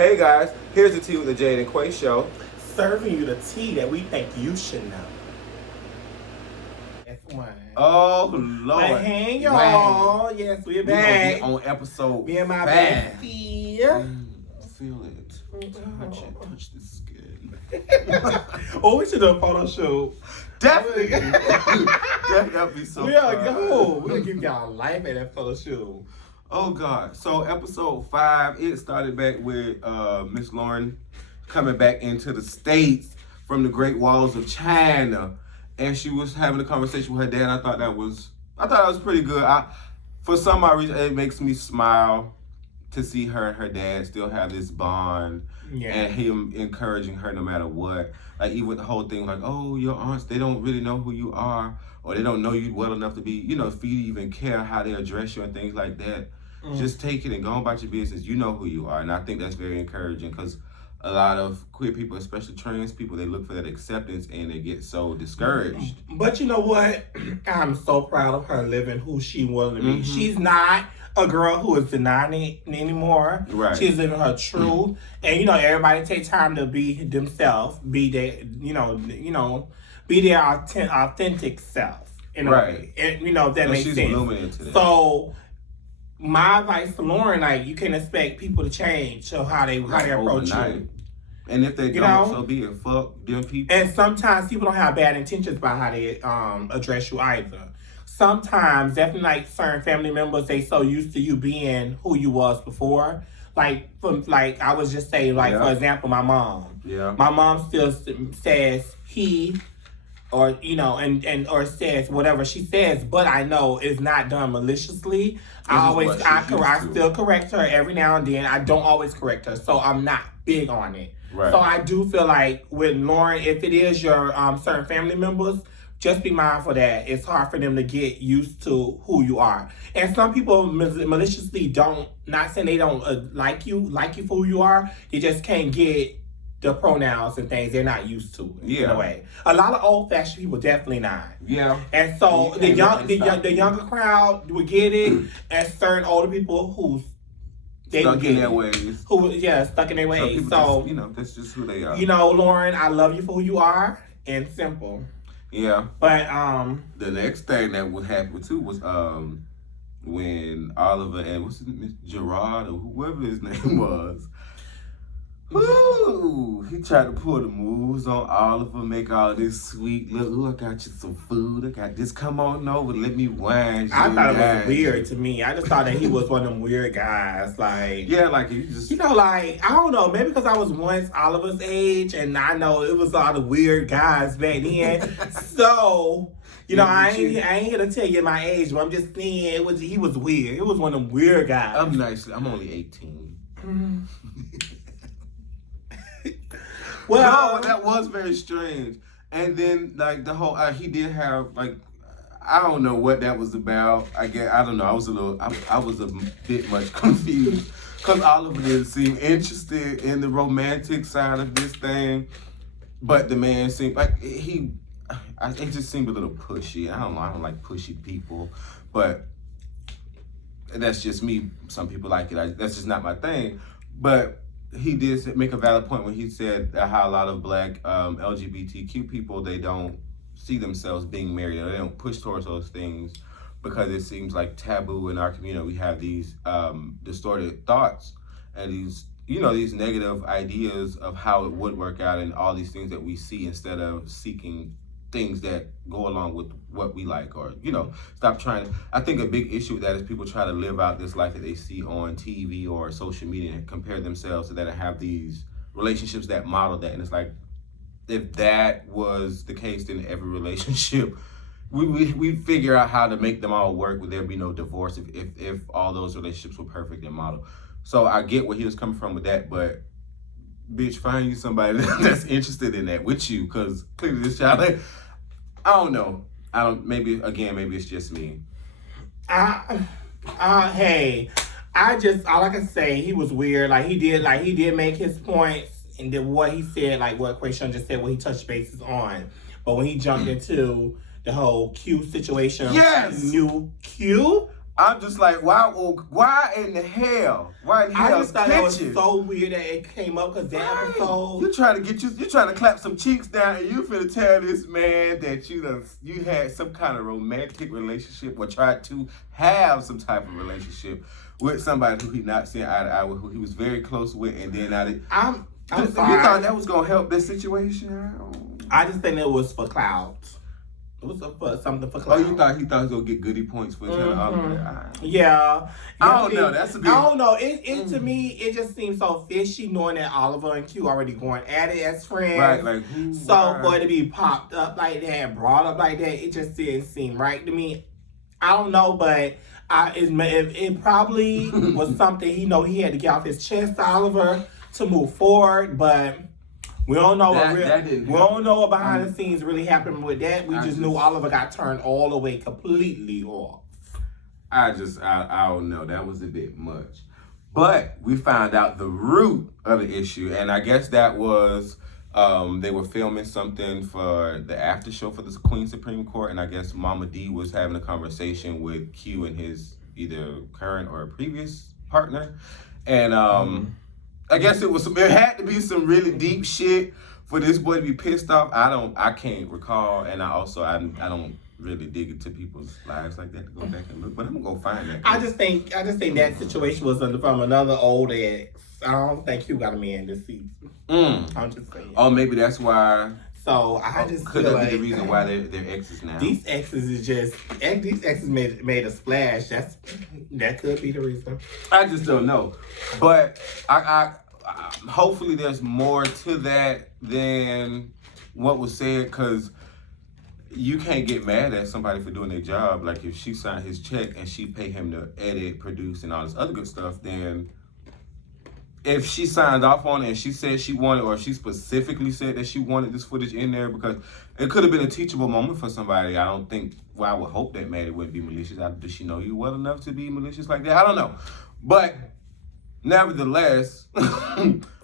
Hey guys, here's the tea with the Jade and Quay show. Serving you the tea that we think you should know. That's one. Oh Lord. But hey y'all. Yes, we're back. We're on episode Me and my 5. bestie. Feel it. Touch the skin. Oh, we should do a photo shoot. Definitely. That'd be so fun. We'll give y'all life at that photo shoot. Oh God. So episode 5, it started back with Miss Lauren coming back into the States from the Great Walls of China. And she was having a conversation with her dad. I thought that was pretty good. For some odd reason, it makes me smile to see her and her dad still have this bond, and him encouraging her no matter what. Like even the whole thing, like, oh, your aunts, they don't really know who you are, or they don't know you well enough to be, for you to even care how they address you and things like that. Just take it and go about your business. You know who you are, and I think that's very encouraging because a lot of queer people, especially trans people, they look for that acceptance and they get so discouraged. But you know what? I'm so proud of her living who she wanted to be. She's not a girl who is denying it anymore. Right. She's living her truth. And everybody take time to be themselves, be their, be their authentic self. In a way. And if that makes she's sense. Blooming into that. So my advice to Lauren, like, you can expect people to change so how they approach you. And if they don't, so be it. Fuck them people. And sometimes people don't have bad intentions by how they address you either. Sometimes, definitely like certain family members, they so used to you being who you was before. Like I was just saying, for example, my mom. Yeah. My mom still says he, or or says whatever she says, but I know it's not done maliciously. I still correct her every now and then. I don't always correct her, so I'm not big on it. Right. So I do feel like with Lauren, if it is your certain family members, just be mindful that it's hard for them to get used to who you are. And some people maliciously don't, not saying they don't like you for who you are, they just can't get the pronouns and things they're not used to in a way. A lot of old-fashioned people definitely not. Yeah. And so the younger crowd would get it, and certain older people who's stuck in their ways. Stuck in their ways. So just, that's just who they are. Lauren, I love you for who you are, and simple. Yeah. But the next thing that would happen too was when Oliver and what's his name, Gerard or whoever his name was. Woo! He tried to pull the moves on Oliver, make all this sweet look. Ooh, I got you some food. I got this. Come on over, let me wine. I thought it was weird to me. I just thought that he was one of them weird guys. Like he just I don't know. Maybe because I was once Oliver's age, and I know it was all the weird guys back then. So. I ain't here to tell you my age, but I'm just saying he was weird. It was one of them weird guys. I'm only 18. Well, no, that was very strange. And then, the whole, he did have, I don't know what that was about. I don't know. I was a bit much confused. Because Oliver didn't seem interested in the romantic side of this thing. But the man seemed, it just seemed a little pushy. I don't know. I don't like pushy people. But that's just me. Some people like it. That's just not my thing. But he did make a valid point when he said how a lot of black LGBTQ people, they don't see themselves being married, or they don't push towards those things because it seems like taboo in our community. We have these distorted thoughts and these negative ideas of how it would work out, and all these things that we see instead of seeking things that go along with what we like, or stop trying. I think a big issue with that is people try to live out this life that they see on TV or social media and compare themselves to that and have these relationships that model that. And it's like, if that was the case, then every relationship we figure out how to make them all work. Would there be no divorce if all those relationships were perfect and modeled? So I get where he was coming from with that, but bitch, find you somebody that's interested in that with you, because clearly this child, I don't know. Maybe it's just me. Hey, all I can say, he was weird. He did make his points, and then what he said, what Quay just said, what he touched bases on. But when he jumped into the whole Q situation, yes, new Q, I'm just like, why in the hell? Why in I hell? just thought that was so weird that it came up because that episode. You trying to clap some cheeks down, and you finna tell this man that you had some kind of romantic relationship or tried to have some type of relationship with somebody who he not seeing eye to eye with, who he was very close with, and then I'm sorry. You thought that was gonna help this situation? I just think it was for clout. It was something for clout. Oh, you thought he was gonna get goodie points for telling all of that? Yeah. I don't know. That's a bit. I don't know. It to me, it just seems so fishy knowing that Oliver and Q already going at it as friends. Right, like for it to be popped up like that, brought up like that, it just didn't seem right to me. I don't know, but it probably was something he had to get off his chest to Oliver to move forward, but. We don't know what behind the scenes really happened with that. We just knew Oliver got turned all the way completely off. I don't know. That was a bit much. But we found out the root of the issue, and I guess that was they were filming something for the after show for the Queen Supreme Court, and I guess Mama D was having a conversation with Q and his either current or previous partner, and I guess it had to be some really deep shit for this boy to be pissed off. I can't recall, and I don't really dig into people's lives like that to go back and look, but I'm gonna go find that. I just think that situation was from another old ex. I don't think Q got a man this season. I'm just saying. Oh, maybe that's why. So I just could that be the reason why they're exes now? These exes made a splash. That could be the reason. I just don't know, but I hopefully there's more to that than what was said, because you can't get mad at somebody for doing their job. Like if she signed his check and she paid him to edit, produce, and all this other good stuff, then if she signed off on it and she said she wanted, or she specifically said that she wanted this footage in there, because it could have been a teachable moment for somebody. I don't think, well, I would hope that Maddie wouldn't be malicious. Does she know you well enough to be malicious like that? I don't know. But nevertheless,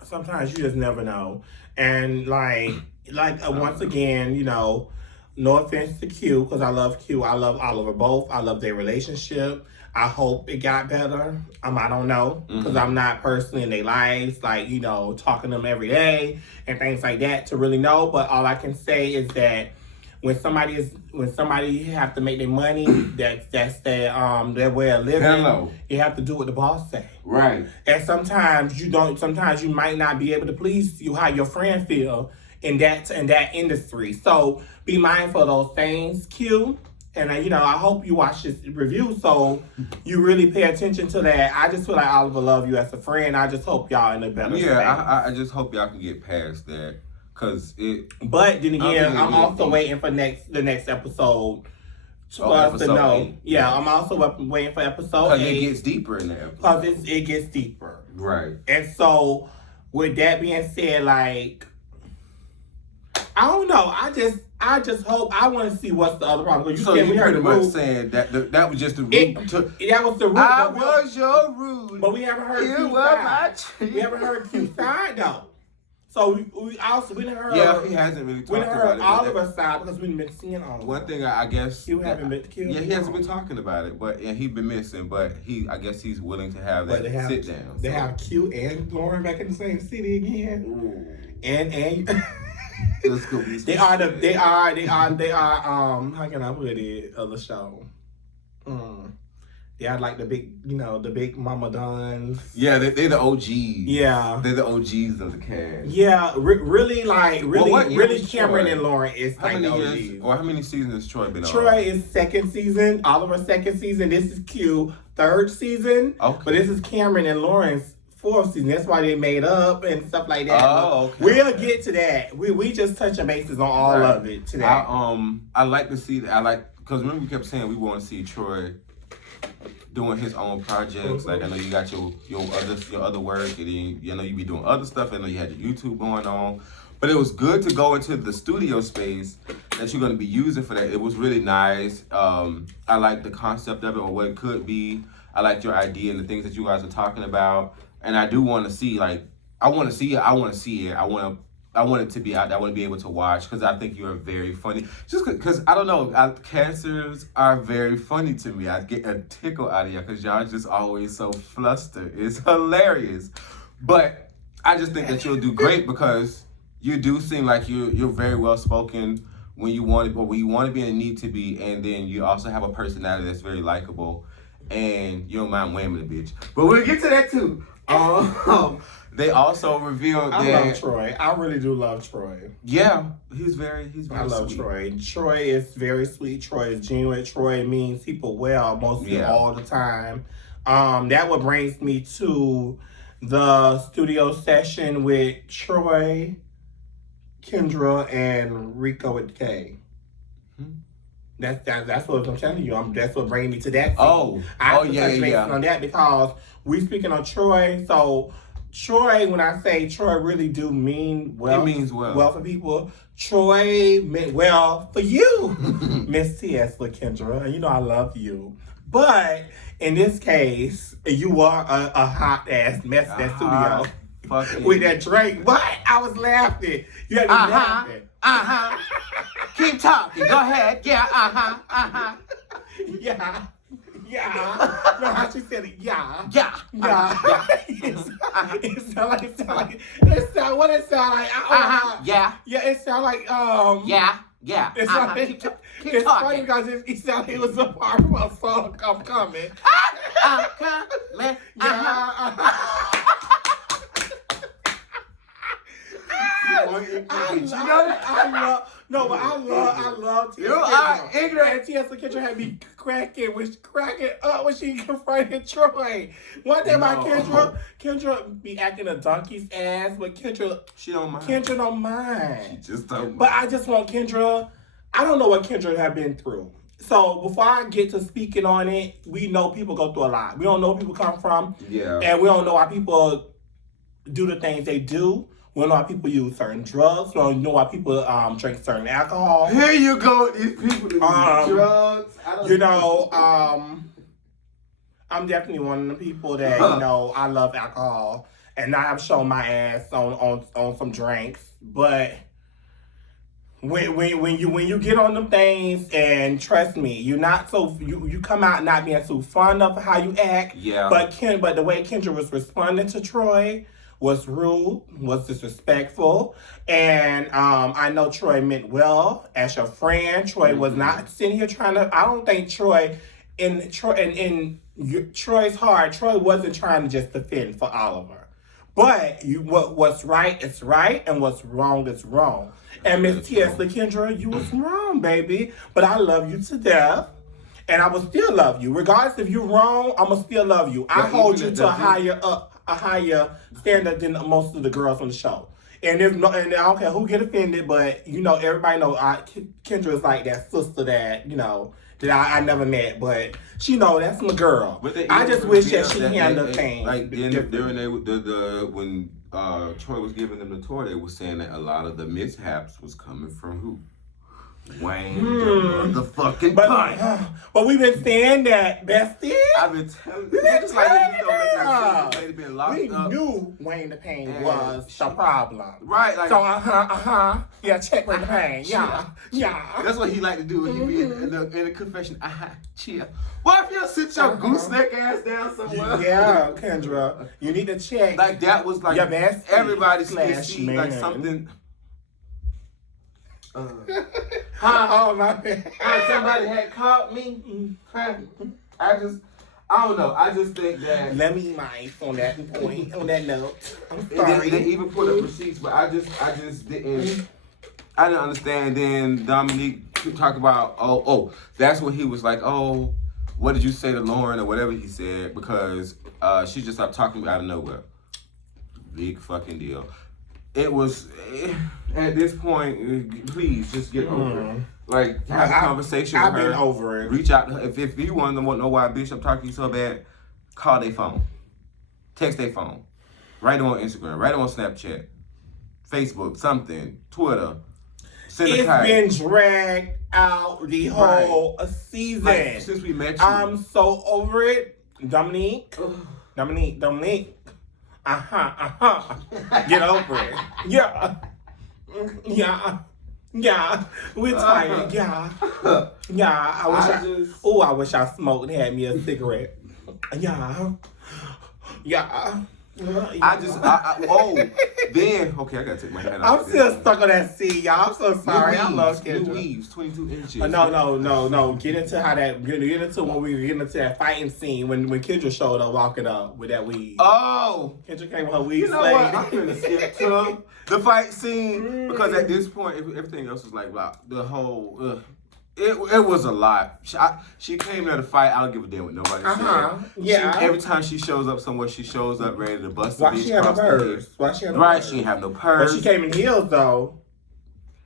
sometimes you just never know. And once again, no offense to Q, because I love Q. I love Oliver both. I love their relationship. I hope it got better. I don't know, because I'm not personally in their lives, talking to them every day and things like that to really know. But all I can say is that when somebody have to make their money, that's their way of living. Hello. You have to do what the boss say. Right. And sometimes you don't. Sometimes you might not be able to please how your friend feel in that industry. So be mindful of those things, Q. And I hope you watch this review so you really pay attention to that. I just feel like Oliver love you as a friend. I just hope y'all in a better space. Yeah, I just hope y'all can get past that. But then again, I'm also waiting for the next episode for us to know. 8. Yeah, I'm also waiting for episode 8. Because it gets deeper in there. Because it gets deeper. Right. And so, with that being said, I don't know. I just hope. I want to see what's the other problem. So you pretty much saying that was just the root. That was the root. I was your root. But we haven't heard Q side. We haven't heard Q side though. So we didn't heard. Yeah, he hasn't really talked about it. We didn't heard Oliver's side because we didn't been seeing Oliver. One thing I guess you haven't been killed. Yeah, he hasn't been talking about it, but he's been missing. But I guess he's willing to have that sit down. They have Q and Lauren back in the same city again. Ooh. And they are how can I put it of the show? They are like the big Mama Dons. Yeah, they're the OGs. Yeah. They're the OGs of the cast. Yeah, really Cameron and Lauren is like the OGs. Or how many seasons has Troy been on? Troy is second season. Oliver's second season. This is Q, third season. Okay. But this is Cameron and Lauren's fourth season. That's why they made up and stuff like that. Oh, okay. We'll get to that. We just touching bases on all of it today. I like to see that. Because remember we kept saying we want to see Troy doing his own projects. Like I know you got your other work, and then you be doing other stuff. I know you had your YouTube going on, but it was good to go into the studio space that you're going to be using for that. It was really nice. I like the concept of it, or what it could be. I liked your idea and the things that you guys are talking about, and I do want to see I want to see it. I want to I want it to be out there. I want to be able to watch because I think you are very funny. Just because I don't know, cancers are very funny to me. I get a tickle out of y'all because y'all just always so flustered. It's hilarious, but I just think that you'll do great because you do seem like you're very well spoken when you want it, but when you want to be and need to be, and then you also have a personality that's very likable, and you don't mind whamming a bitch. But we'll get to that too. They also revealed that I love Troy. I really do love Troy. Yeah, he's very I love sweet. Troy. Troy is very sweet. Troy is genuine. Troy means people well mostly all the time. That what brings me to the studio session with Troy, Kendra, and Rico with Quay. That's what I'm telling you. That's what brings me to that scene. I have to touch base on that because we speaking on Troy. So Troy, when I say Troy, really do mean well. It means well. Well for people. Troy meant well for you, Miss T.S. LaKendra. And you know I love you. But in this case, you are a hot ass mess in that studio. With that drink. But I was laughing. You had me laughing. Keep talking. Go ahead. Yeah. Yeah. Yeah. No, how she said it. Yeah. Yeah. It sound like. What it sound like? Yeah. Yeah. It sound like. Yeah. It's like, it's funny because it sounded like it was a part of a song. I'm coming. Coming. I love you are ignorant. T.S. LaKendra had me cracking up when she confronted Troy. One thing about Kendra be acting a donkey's ass, but she don't mind. Kendra don't mind. She just don't mind. But I just want Kendra. I don't know what Kendra have been through. So before I get to speaking on it, we know people go through a lot. We don't know where people come from. Yeah. And we don't know why people do the things they do. We don't know why people use certain drugs. We don't know why people drink certain alcohol. Here you go, these people use drugs. I'm definitely one of the people that, I love alcohol. And now I've shown my ass on some drinks. But when you get on them things, and trust me, you come out not being too fond of how you act. Yeah. But the way Kendra was responding to Troy was rude, was disrespectful, and I know Troy meant well as your friend. Troy was not sitting here trying to. I don't think Troy, in Troy's heart, Troy wasn't trying to just defend for Oliver. But what's right is right, and what's wrong is wrong. And Miss T.S. LaKendra, you was wrong, baby. But I love you to death. And I will still love you. Regardless if you're wrong, I'm going to still love you. I hold you to a higher standard than most of the girls on the show. And I don't care who get offended, but everybody know Kendra is like that sister that, that I never met, but she know that's my girl. I just wish that she handled things. Like when Troy was giving them the tour, they were saying that a lot of the mishaps was coming from who? Wayne, the fucking pint. But we've been saying that, bestie. I've been telling you. Just like you don't make no sense. Been locked we up. knew Wayne the Pain was the problem. Right. Like, so, yeah, check Wayne the Pain. Yeah. That's what he like to do when he be in the confession. Chill. What if you sit your gooseneck ass down somewhere? Yeah, Kendra. You need to check. Like, that was like your bestie everybody's see like something. Oh my bad. Somebody had caught me. I don't know. I just think that. Let me mind on that point. On that note, I'm sorry. They even put up receipts, but I just didn't. I didn't understand. Then Dominique talked about that's when he was like, what did you say to Lauren or whatever he said, because she just stopped talking out of nowhere. Big fucking deal. It was at this point. Please just get over it. Like, have a conversation with her. I've been over it. Reach out to her. If you want to know why, bitch, I'm talking to you so bad, call their phone, text their phone, write it on Instagram, write it on Snapchat, Facebook, something, Twitter. It's been dragged out the whole season. Like, since we met you. I'm so over it. Dominique. Get over it. Yeah. Yeah, we're tired. Yeah. I wish I smoked and had me a cigarette. Yeah. Then okay, I gotta take my hat off. I'm still stuck on that scene, y'all. I'm so sorry. I love Kendra. New weaves, 22 inches. No. Get into when we get into that fighting scene when Kendra showed up walking up with that weave. Oh, Kendra came with her weave. You know what? I'm gonna skip to the fight scene because at this point everything else was like the whole. It was a lot. She came there to fight. I don't give a damn what nobody said. Yeah. Every time she shows up somewhere, she shows up ready to bust the Why bitch she had no across the purse? head. Why she had no Right, purse? she didn't have no purse. But she came in heels though.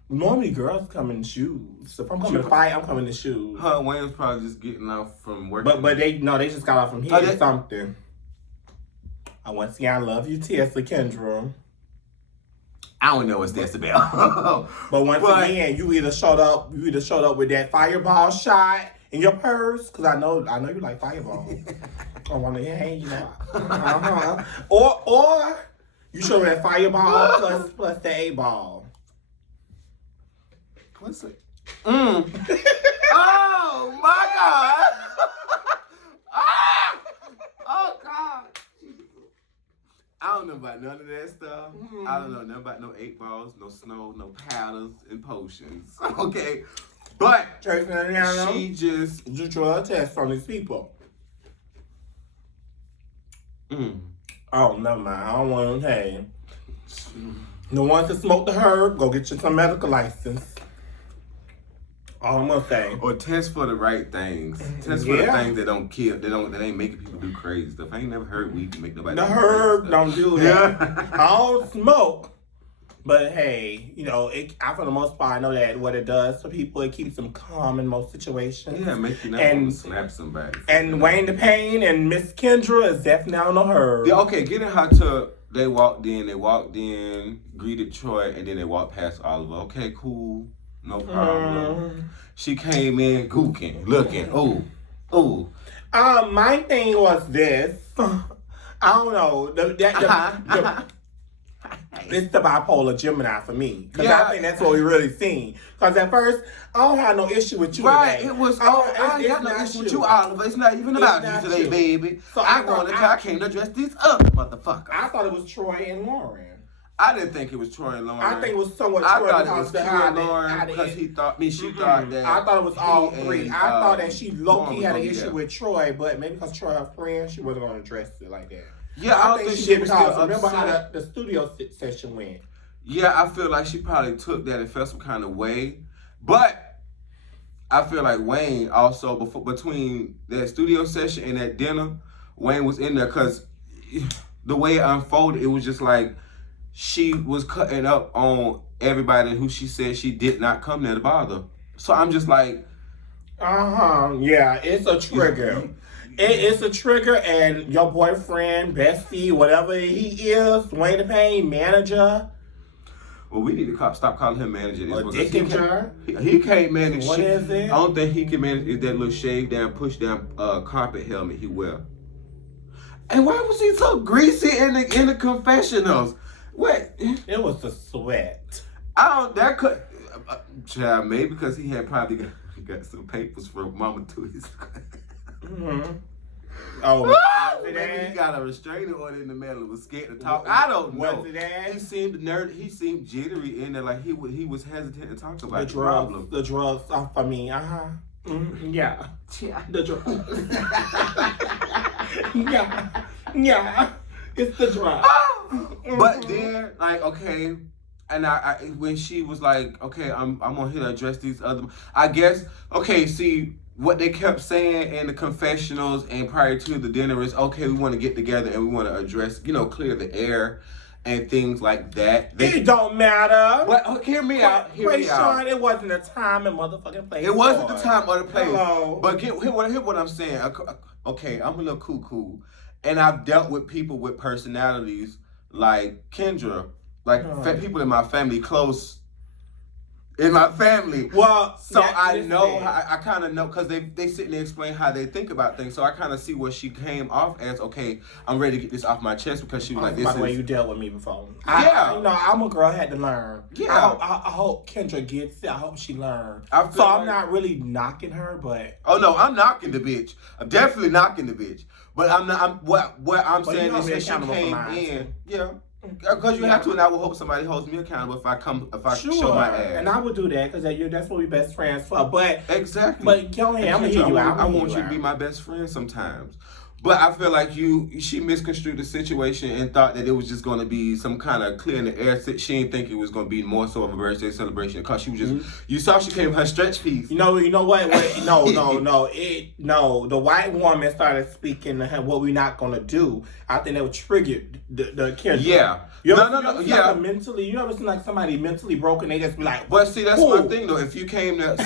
Normally girls come in shoes. So if I'm coming to fight, I'm coming in shoes. Her and Wayne was probably just getting off from work. But they just got off from here or something. Once again, I love you, Tesla Kendra. I don't know what that's about. But once again, you either showed up with that fireball shot in your purse, because I know you like fireball. I want to hang, Or you show that fireball plus the A ball. What's it? Oh my God! Oh God! I don't know about none of that stuff. I don't know nothing about no 8 balls, no snow, no powders, and potions. Okay, but she just drug test from these people. Oh, never mind. I don't want to. Hey, the ones that smoke the herb, go get you some medical license. All I'm gonna say. Or test for the right things. Test for the things that don't kill. That ain't making people do crazy stuff. I ain't never heard weed can make nobody. The herb don't do that. I don't smoke. But hey, I for the most part I know that what it does for people, it keeps them calm in most situations. Yeah, make you not want to slap somebody. And Wayne the Pain and Miss Kendra is definitely on the herb. Yeah, okay, getting her to they walked in, greeted Troy, and then they walked past Oliver. Okay, cool. No problem. She came in gooking, looking, ooh. My thing was this. I don't know. It's the bipolar Gemini for me. Because I think that's what we really seen. Because at first, I don't have no issue with you today. It was, I got no issue with you, Oliver. It's not even about you today, baby. So I came to address these other motherfuckers. I thought it was Troy and Lauren. I didn't think it was Troy and Lauren. I think it was somewhat Troy. I thought it was Troy and Lauren because she thought that. I thought it was all three. I thought that she low-key had an issue with Troy, but maybe because Troy her friend, she wasn't going to address it like that. Yeah, I don't think she was because remember how the studio session went. Yeah, I feel like she probably took that and felt some kind of way. But I feel like Wayne also, between that studio session and that dinner, Wayne was in there because the way it unfolded, it was just like she was cutting up on everybody who she said she did not come there to bother. So I'm just like... Yeah, it's a trigger. It's a trigger, and your boyfriend, bestie, whatever he is, Wayne the Pain, manager. Well, we need to stop calling him manager. He can't manage what shit. Is it? I don't think he can manage that little shave down, push down carpet helmet he wear. And why was he so greasy in the confessionals? What? It was the sweat. Child, maybe because he had probably got some papers from Mama to his. Oh, maybe he got a restraining order in the mail and was scared to talk. I don't know. Was it that? He seemed nerd. He seemed jittery in there, like he was hesitant to talk about the problem. The drugs off of me. Yeah. The drugs. Yeah. It's the drugs. But then, like, okay, and I when she was like, okay, I'm gonna here to address these other. I guess, okay, see. What they kept saying in the confessionals and prior to the dinner is, okay, we want to get together and we want to address, clear the air and things like that. It don't matter. What? Hear me out. Sean, it wasn't the time and motherfucking place. It wasn't the time or the place. Hello. But hear what I'm saying. Okay, I'm a little cuckoo. And I've dealt with people with personalities like Kendra, like people in my family close. in my family. Well, so I know, I kind of know, because they sit and they explain how they think about things. So I kind of see where she came off as, okay, I'm ready to get this off my chest, because she was like, this by the way is... you dealt with me before. Yeah. I'm a girl, I had to learn. Yeah. I hope Kendra gets it. I hope she learned. I'm not really knocking her, but... Oh, no, I'm knocking the bitch. I'm definitely knocking the bitch. But I'm not, what I'm saying is that she came in... Yeah. Because you have to, and I will hope somebody holds me accountable if I show my ass. And I would do that, because that's what we best friends for. But exactly. But go ahead, I'm gonna hear you out. I want you to be my best friend sometimes. But I feel like she misconstrued the situation and thought that it was just going to be some kind of clear in the air. She didn't think it was going to be more so of a birthday celebration, because she was just, you saw she came with her stretch piece. You know what? No. The white woman started speaking to her, what we're not going to do. I think that would trigger the Kendra. Yeah. Yeah. Mentally, you ever seen like somebody mentally broken? They just be like, but see, that's my thing though. If you came to,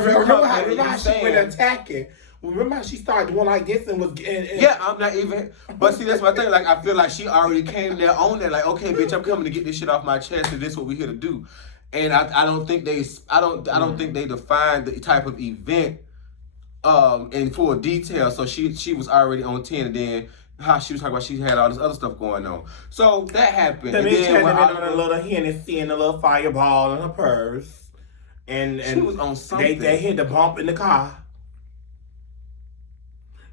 remember how she went attacking. Remember how she started doing like this and was yeah, I'm not even. But see, that's my thing. Like, I feel like she already came there on that. Like, okay, bitch, I'm coming to get this shit off my chest, and this is what we're here to do. And I don't think they think they defined the type of event in full detail. So she was already on 10, and then how she was talking about she had all this other stuff going on. So that happened. The bitch had on a little Hennessy and a little fireball in her purse, and she was on something. They hit the bump in the car.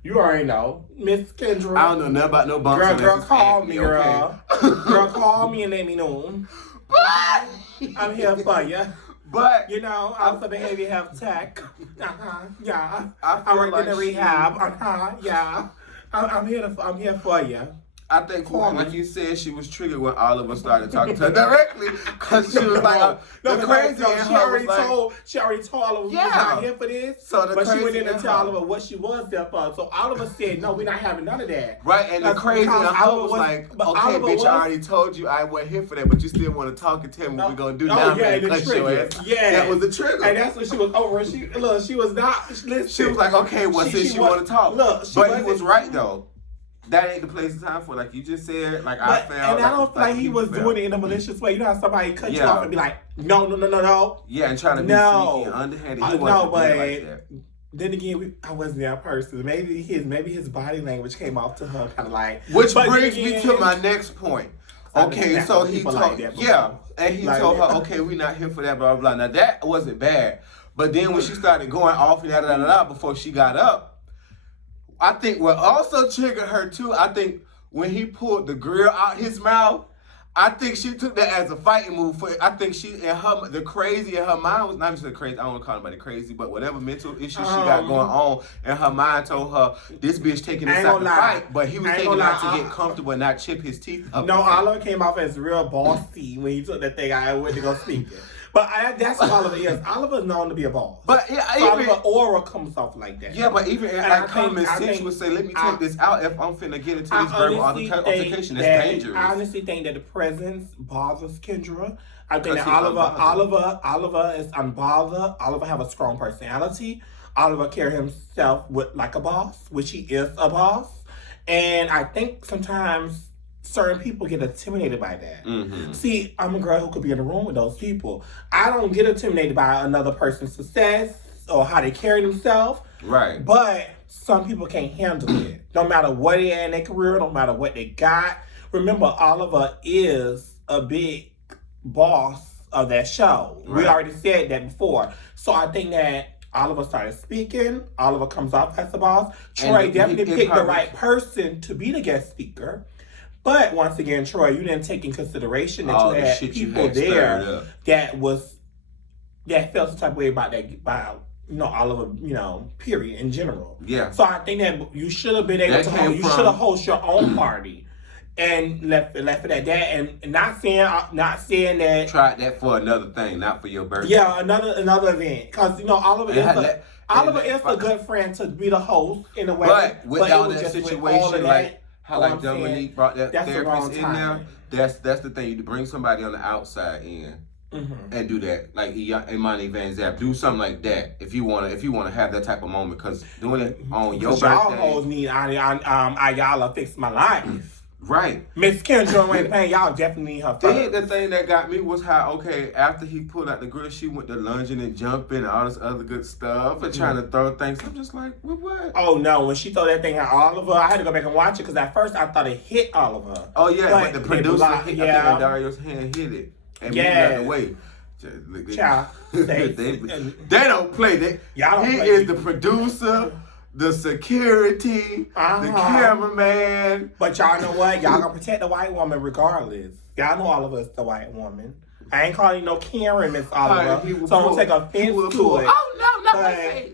You already know, Miss Kendra. I don't know nothing about no bumps. Girl, call me, girl. Girl, call me and let me know. I'm here for you. But I'm for behavior health tech. Yeah. I work in the rehab. Yeah. I'm here for you. I think, like you said, she was triggered when Oliver started talking to her directly, because she was like, she already told Oliver we was not here for this. But she went in and told Oliver what she was there for. So Oliver said, no, we're not having none of that. Right, and the crazy in her was like, okay, bitch, I already told you I wasn't here for that, but you still want to talk and tell me what we're going to do now. Yeah, the trigger. Yeah. That was the trigger. And that's when she was over. She was not, listen. She was like, okay, well, since you want to talk. But he was right, though. That ain't the place and time for it. Like you just said, like I felt. And I don't feel like he was doing it in a malicious way. You know how somebody cut you off and be like, no. Yeah, and trying to be sneaky and underhanded. He wasn't like that. Then again, I wasn't that person. Maybe his body language came off to her kind of like. Which brings me to my next point. Okay, so he told and he told her, okay, we're not here for that, blah blah blah. Now that wasn't bad, but then when she started going off and before she got up. I think what also triggered her too, I think when he pulled the grill out his mouth, I think she took that as a fighting move. I think the crazy in her mind was not just the crazy, I don't want to call anybody crazy, but whatever mental issues she got going on, and her mind told her, this bitch taking this out to fight, but he was taking it out to get comfortable and not chip his teeth up. No, Oliver came off as real bossy when he took that thing out and went to go sneak it. But that's what Oliver is. Oliver's known to be a boss. But yeah, Oliver aura comes off like that. Yeah, but even common sense would say, let me take this out if I'm finna get into this verbal altercation. That's dangerous. I honestly think that the presence bothers Kendra. I think that Oliver is unbothered. Oliver have a strong personality. Oliver carry himself like a boss, which he is a boss. And I think sometimes certain people get intimidated by that. Mm-hmm. See, I'm a girl who could be in the room with those people. I don't get intimidated by another person's success or how they carry themselves. Right. But some people can't handle it. No matter what they are in their career, no matter what they got. Remember, Oliver is a big boss of that show. Right. We already said that before. So I think that Oliver started speaking. Oliver comes off as a boss. Troy definitely picked the right person to be the guest speaker. But once again, Troy, you didn't take in consideration that you had people there that felt some type of way about Oliver, period, in general. Yeah. So I think that you should have been able to host your own party and left it at that. And not saying that. Tried that for another thing, not for your birthday. Yeah, another event. Because, Oliver is a good friend to be the host in a way. But with all that situation, like, how like Dominique brought that therapist in there. That's the thing. You bring somebody on the outside in and do that. Like Imani Van Zap, do something like that if you wanna have that type of moment. Because doing it on your birthday, y'all hoes need Ayala fix my life. Right. Miss Kendra and Payne, y'all definitely need her Then first. the thing that got me was how, okay, after he pulled out the grill, she went to lunging and jumping and all this other good stuff and trying to throw things. I'm just like, what? Oh no, when she threw that thing at Oliver, I had to go back and watch it because at first I thought it hit Oliver. Oh, yeah, but the producer hit, I think yeah. Dario's hand hit it and moved Yes. out the way. Child. They don't play that. Y'all don't He play. is the producer, the security, the cameraman. But y'all know what? Y'all gonna protect the white woman regardless. Y'all know Oliver's the white woman. I ain't calling you no Karen, Miss Oliver. So don't take offense to it. Oh, no, not my face.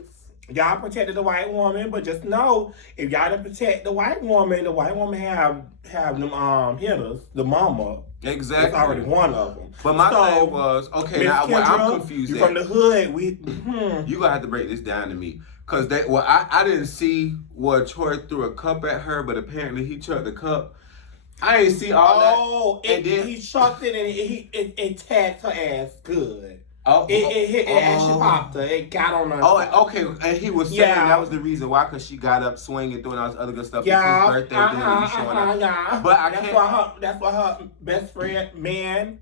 Y'all protected the white woman, but just know if y'all didn't protect the white woman have them hitters, the mama. Exactly. It's already one of them. But my thing was, okay, Miss now Kendra, I'm confused. You from the hood? You gonna have to break this down to me, cause I didn't see where Troy threw a cup at her, but apparently he chucked the cup. I ain't see all that. Oh, and then he chucked it and it tagged her ass good. Oh, It actually popped her. It got on her. Oh, okay. And he was saying that was the reason why, because she got up swinging, doing all this other good stuff. Yeah, It's his birthday, then he's showing up. yeah. But I that's can't. That's why her best friend, man,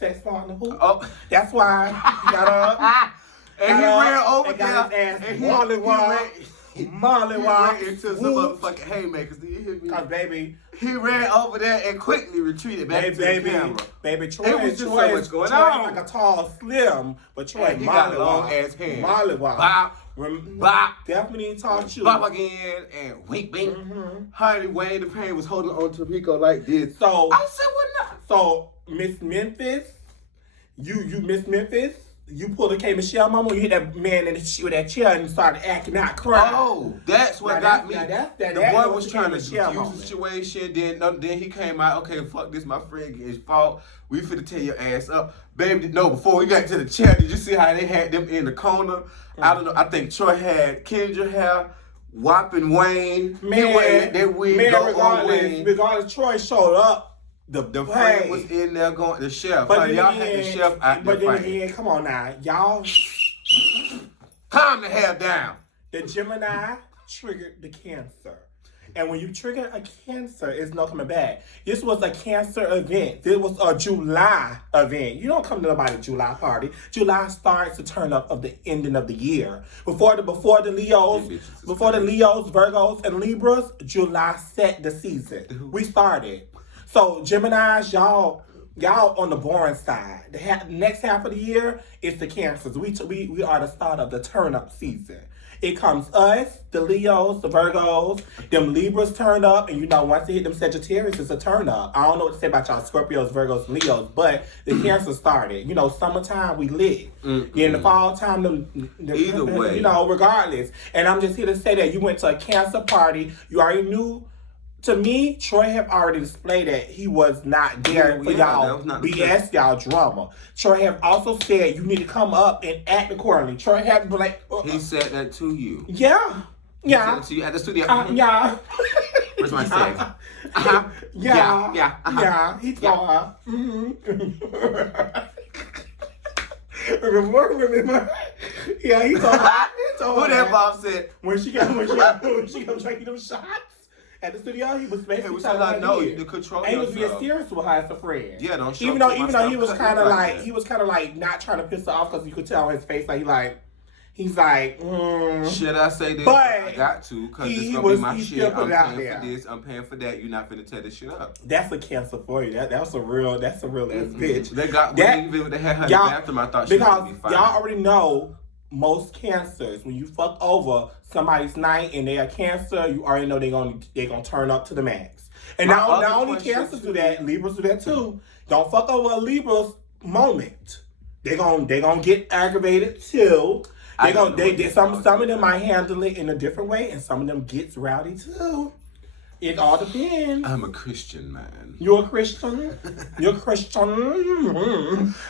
sex on the hoop. Oh. That's why he got up. And he ran over and there. got his ass And mollywop. he Mollywop. ran into some motherfucking haymakers. Do you hear me? Cause baby, he ran over there and quickly retreated back to the camera. Baby, Troy, It was just Troy so much going on. like a tall, slim, but Troy He got a long mollywop. ass hand. Mollywop. Bop. Bop. Definitely taught you. Bop again and wink, wink. Honey, Wayne the Pain was holding on to Rico like this. So I said, what not? So Miss Memphis, you Miss Memphis, you pulled a K Michelle mama, you hit that man in the with that chair and started acting out, crying. Oh, that's what got me. The boy was trying to defuse the situation. Then he came out. Okay, fuck this. My friend get his fault. We finna tear your ass up, baby. No, before we got to the chair, did you see how they had them in the corner? I don't know. I think Troy had Kendra hair, whopping Wayne. Man, they wig go on Wayne. Regardless, Troy showed up. The friend was in there going. The chef. But y'all had the chef out there But then fighting. again, come on now, y'all. Calm the hell down. The Gemini triggered the Cancer. And when you trigger a Cancer, it's no coming back. This was a Cancer event. This was a July event. You don't come to nobody's July party. July starts the turn up of the ending of the year. Before the Leos, Virgos, and Libras, July set the season. We started. So Geminis, y'all on the boring side. The next half of the year is the Cancers. We are the start of the turn up season. It comes us, the Leos, the Virgos, them Libras turn up, and once they hit them Sagittarius, it's a turn up. I don't know what to say about y'all Scorpios, Virgos, and Leos, but the Cancer started. Summertime we lit. In the fall time, either way, regardless. And I'm just here to say that you went to a Cancer party. You already knew. To me, Troy have already displayed that he was not there for y'all BS, y'all drama. Troy have also said you need to come up and act accordingly. Troy have been like... he said that to you. Yeah. He said that to you at the studio. Yeah. Where's my say? Yeah. He told her. Remember? Yeah, he told her. Who that Bob said? When she come drinking them shots. At the studio, he was basically telling her no, you to control yourself. And he was being serious with her as a friend. Yeah, don't show even though he was kind of like not trying to piss her off because you could tell on his face he's like. Should I say this? But I got to because it's gonna be my shit. I'm paying for this. I'm paying for that. You're not finna tear this shit up. That's a Cancer for you. That's a real ass bitch. They got even they had her in the bathroom. I thought she would be fine. Y'all already know. Most Cancers, when you fuck over somebody's night and they are Cancer, you already know they gonna turn up to the max. And not only Cancers do that, Libras do that too. Don't fuck over a Libra's moment. They gonna get aggravated too. Some of them might handle it in a different way, and some of them gets rowdy too. It all depends. I'm a Christian man. You're a Christian? You're a Christian?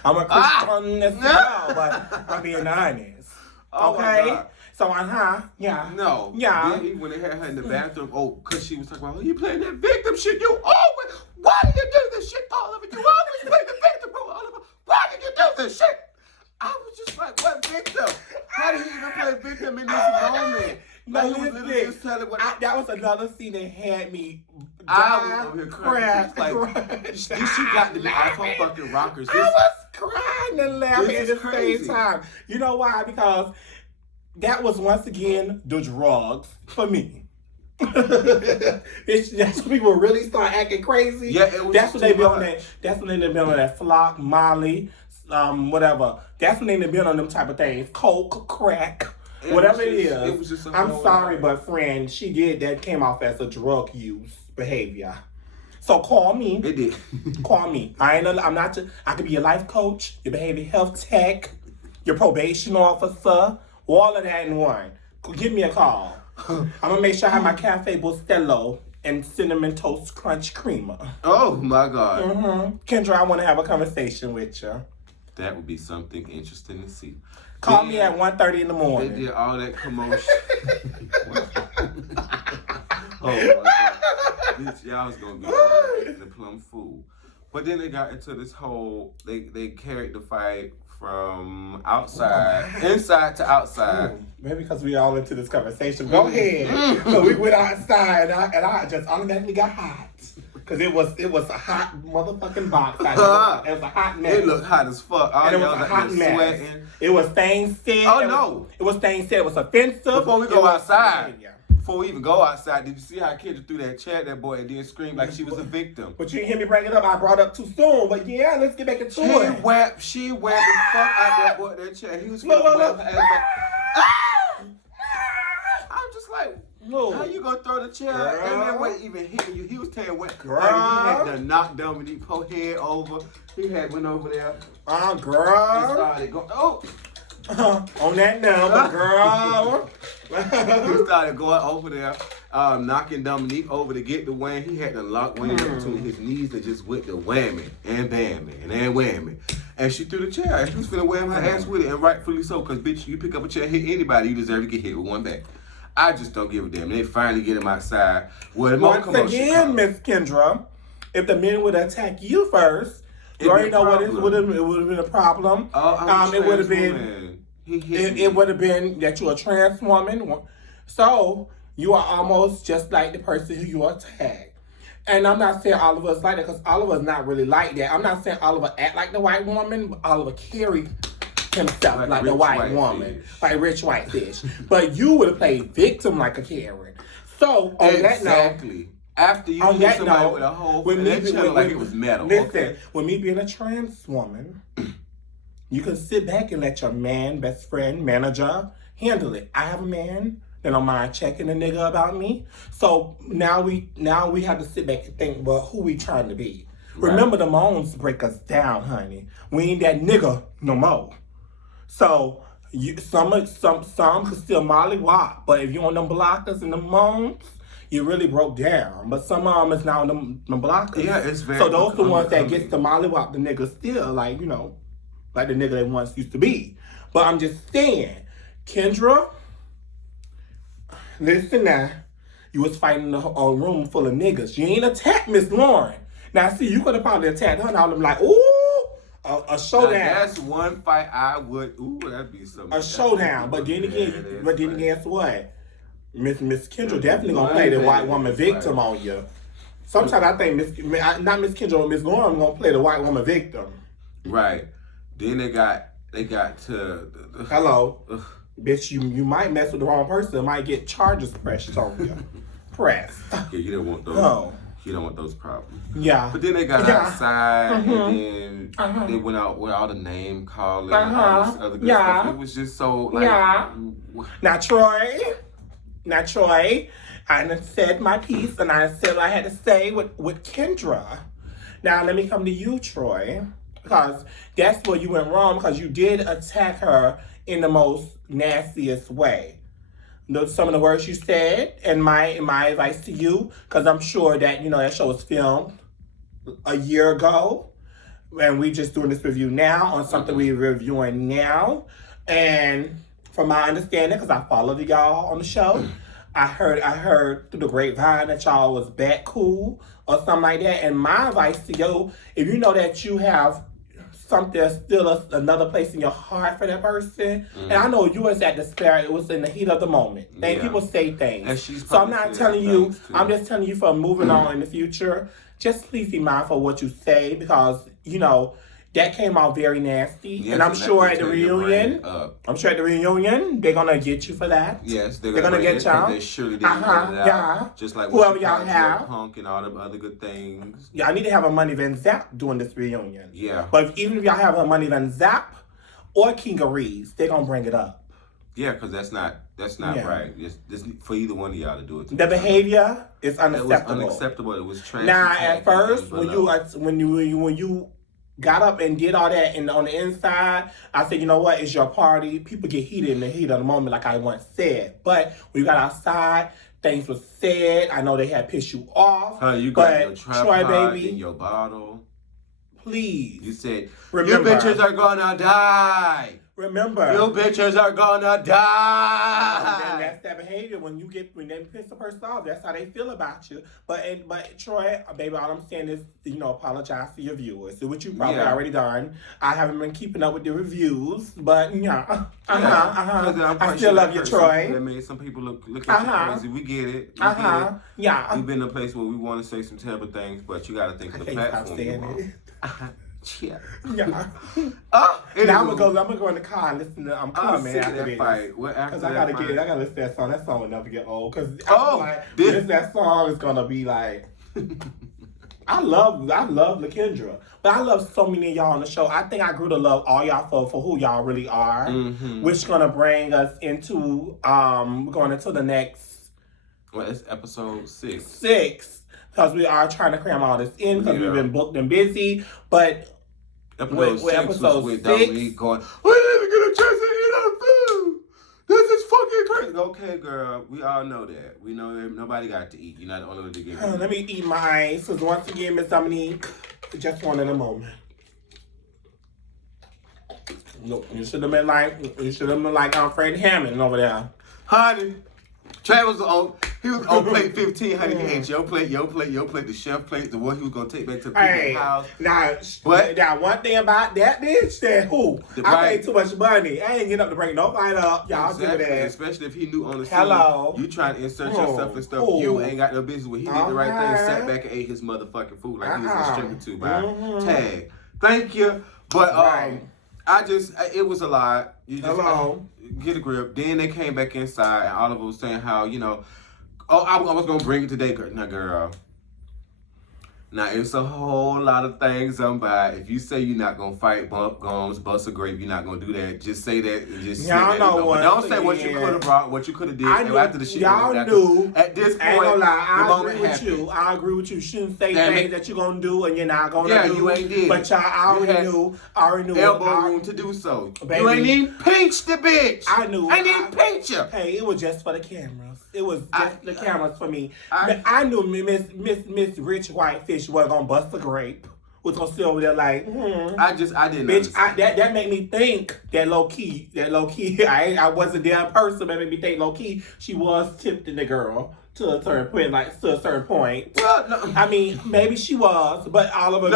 I'm a Christian as well, but I'm being honest. Okay? So, yeah. No. Yeah. Then when they had her in the bathroom, because she was talking about, you playing that victim shit. Why did you do this shit, Oliver? You always play the victim role, Oliver. Why did you do this shit? I was just like, what victim? How did he even play victim in this moment? No, listen, that was another scene that had me I was over here crying. This she got to be off her fucking rockers. I was crying and laughing at the crazy. same time. You know why? Because that was once again the drugs for me. That's when people really start acting crazy. Yeah, it was that's when they too be on much. that. That's when they be on that flock, Molly, whatever. That's when they been on them type of things. Coke, crack, whatever it is. It was just. I'm sorry, but friend, she did that. Came off as a drug use behavior. So call me. It did. Call me. I'm not. I could be your life coach, your behavior health tech, your probation officer, all of that in one. Give me a call. I'm gonna make sure I have my Cafe Bustelo and cinnamon toast crunch creamer. Oh my God. Kendra, I want to have a conversation with you. That would be something interesting to see. Call me at 1:30 in the morning. They did all that commotion. Oh my God. Bitch, y'all was gonna be the plum fool. But then they got into this whole, they carried the fight from outside, inside to outside. Maybe because we all into this conversation. Go ahead. So we went outside and I just automatically got hot. Because it was a hot motherfucking box out there. It was a hot mess. It looked hot as fuck. All And it was y'all a like hot mess. sweating. It was things said. Oh, no. It was things said. It was offensive. Before we It go was- outside, Yeah. before we even go outside, did you see how Kendra threw that chair at that boy and then screamed like she was a victim? But you didn't hear me bring it up. I brought it up too soon. But yeah, let's get back into it. She whacked the fuck out that boy that chair. He was Look, finna look, whap look. her ass back. I'm just like, Look. how you gonna throw the chair? Girl. That man wasn't even hitting you. He was tearing what? Girl. Like, he had to knock Dominique her head over. He had went over there and Girl. started going. Oh. On that number, girl. He started going over there, knocking Dominique over to get the wham. He had to lock Wayne up between his knees and just with the whammy and bammy and then whammy. And she threw the chair and she was finna wham her ass with it, and rightfully so, because bitch, you pick up a chair, hit anybody, you deserve to get hit with one back. I just don't give a damn. They finally get him outside. Well, Once again, Miss Kendra, if the men would attack you first, you already know what it would have been a problem. It would have been. It would have been that you're a trans woman. So you are almost just like the person who you attacked. And I'm not saying all of us like that, because Oliver is not really like that. I'm not saying Oliver act like the white woman, but Oliver carry himself like the white woman, like rich white fish. But you would have played victim like a Karen. So on that note, after you on hit that somebody note, with a whole with that chair looked like it was metal. Listen, Okay. with me being a trans woman, you can sit back and let your man, best friend, manager handle it. I have a man that don't mind checking a nigga about me. So now we have to sit back and think, well, who we trying to be? Right. Remember, the moans break us down, honey. We ain't that nigga no more. So some could still mollywop, but if you on them blockers and the moans, you really broke down. But some of them is now on them blockers. Yeah, it's very. So those the ones that gets to mollywop the nigga still, like, you know, like the nigga they once used to be. But I'm just saying, Kendra, listen now. You was fighting a room full of niggas. You ain't attacked Miss Lauren. Now, see, you could have probably attacked her, and I would have been like, ooh, a showdown. Now, that's one fight I would. Ooh, that'd be something. A showdown. But then again, guess what? Miss Kendra definitely gonna play the white woman victim on you. Sometimes I think not Miss Kendra or Miss Lauren gonna play the white woman victim. Right. Then they got to. Hello. Bitch, you might mess with the wrong person. Might get charges pressed on you. Pressed. Yeah, you don't want those. No. You don't want those problems. Yeah. But then they got outside, and then they went out with all the name calling and all this other good stuff. It was just so like. Now Troy, I said my piece, and I said what I had to say with Kendra. Now let me come to you, Troy, because that's where you went wrong, because you did attack her in the most nastiest way. Some of the words you said, and my advice to you, because I'm sure that, you know, that show was filmed a year ago, and we just doing this review now on something we're reviewing now. And from my understanding, because I followed y'all on the show, I heard through the grapevine that y'all was back cool or something like that. And my advice to you, if you know that you have something still another place in your heart for that person. And I know you was at despair. It was in the heat of the moment. And people say things. And she's so I'm not telling you. I'm just telling you for moving on in the future. Just please be mindful of what you say because that came out very nasty. Yes, and I'm sure at the reunion, they're gonna get you for that. Yes, they're gonna get y'all. They surely did. Yeah. Just like whoever y'all have, Punk and all them other good things. Y'all need to have a Money Van Zap doing this reunion. Yeah. But even if y'all have a Money Van Zap or King of Reeds, they're gonna bring it up. Yeah, because that's not right. It's for either one of y'all to do it. The behavior is unacceptable. It was unacceptable. It was trash. Now, at first, when you got up and did all that on the inside, I said, you know what? It's your party. People get heated in the heat of the moment, like I once said. But when you got outside, things were said. I know they had pissed you off. You got your tripod in your bottle. Please. You said, remember, your bitches are gonna die. Remember, your bitches are gonna die. And that's that behavior when they piss a person off. That's how they feel about you. But Troy, baby, all I'm saying is apologize to your viewers. So what you probably already done. I haven't been keeping up with the reviews, but I still love you, Troy. That made some people look at you crazy. We get it. Yeah. We've been in a place where we want to say some terrible things, but you got to think of the platform. Yeah. Now I'm gonna go in the car and listen to Coming after this. Because I gotta listen to that song. That song will never get old. Because that song is gonna be like I love LaKendra. But I love so many of y'all on the show. I think I grew to love all y'all for who y'all really are. Which is gonna bring us into going into the next it's episode 6. 6. Because we are trying to cram all this in because we've been booked and busy. But episode 6 Dominique going, we didn't get a chance to eat our food. This is fucking crazy. Okay, girl, we all know that. We know that nobody got to eat. You're not the only one to get Let me eat mine. So once again, Miss Dominique, just one in a moment. No, you should have been like Fred Hammond over there. Honey, Travis he was on plate 15, honey. He ate your plate, the chef plate, the one he was gonna take back to the house. Now one thing about that bitch, I paid too much money. I ain't getting up to bring nobody up. Y'all do that. Especially if he knew on the scene. You trying to insert yourself and stuff. You ain't got no business with. He did the right thing, sat back and ate his motherfucking food like he was instructed to by Tag. Thank you. But it was a lot. You just get a grip. Then they came back inside and all of them was saying how, I was going to bring it today. Now, girl. Now, it's a whole lot of things by. If you say you're not going to fight, bump gums, bust a grape, you're not going to do that. Just say that and just y'all know what. Don't say what you could have brought, what you could have did. After the shit. Y'all knew. At this point, I ain't gonna lie. I agree with you. You shouldn't say things that you're going to do and you're not going to do. Yeah, you ain't did. But y'all already knew. Elbow room to do so. Baby, you ain't even pinch the bitch. I knew. I didn't pinch you. Hey, it was just for the cameras. It was just the cameras for me. I knew Miss Rich Whitefish wasn't gonna bust a grape. Was gonna sit over there like, I didn't. Bitch, that made me think that low key. I wasn't there in person. That made me think low key. She was tempting the girl to a certain point. Well, no. I mean, maybe she was, but all of it.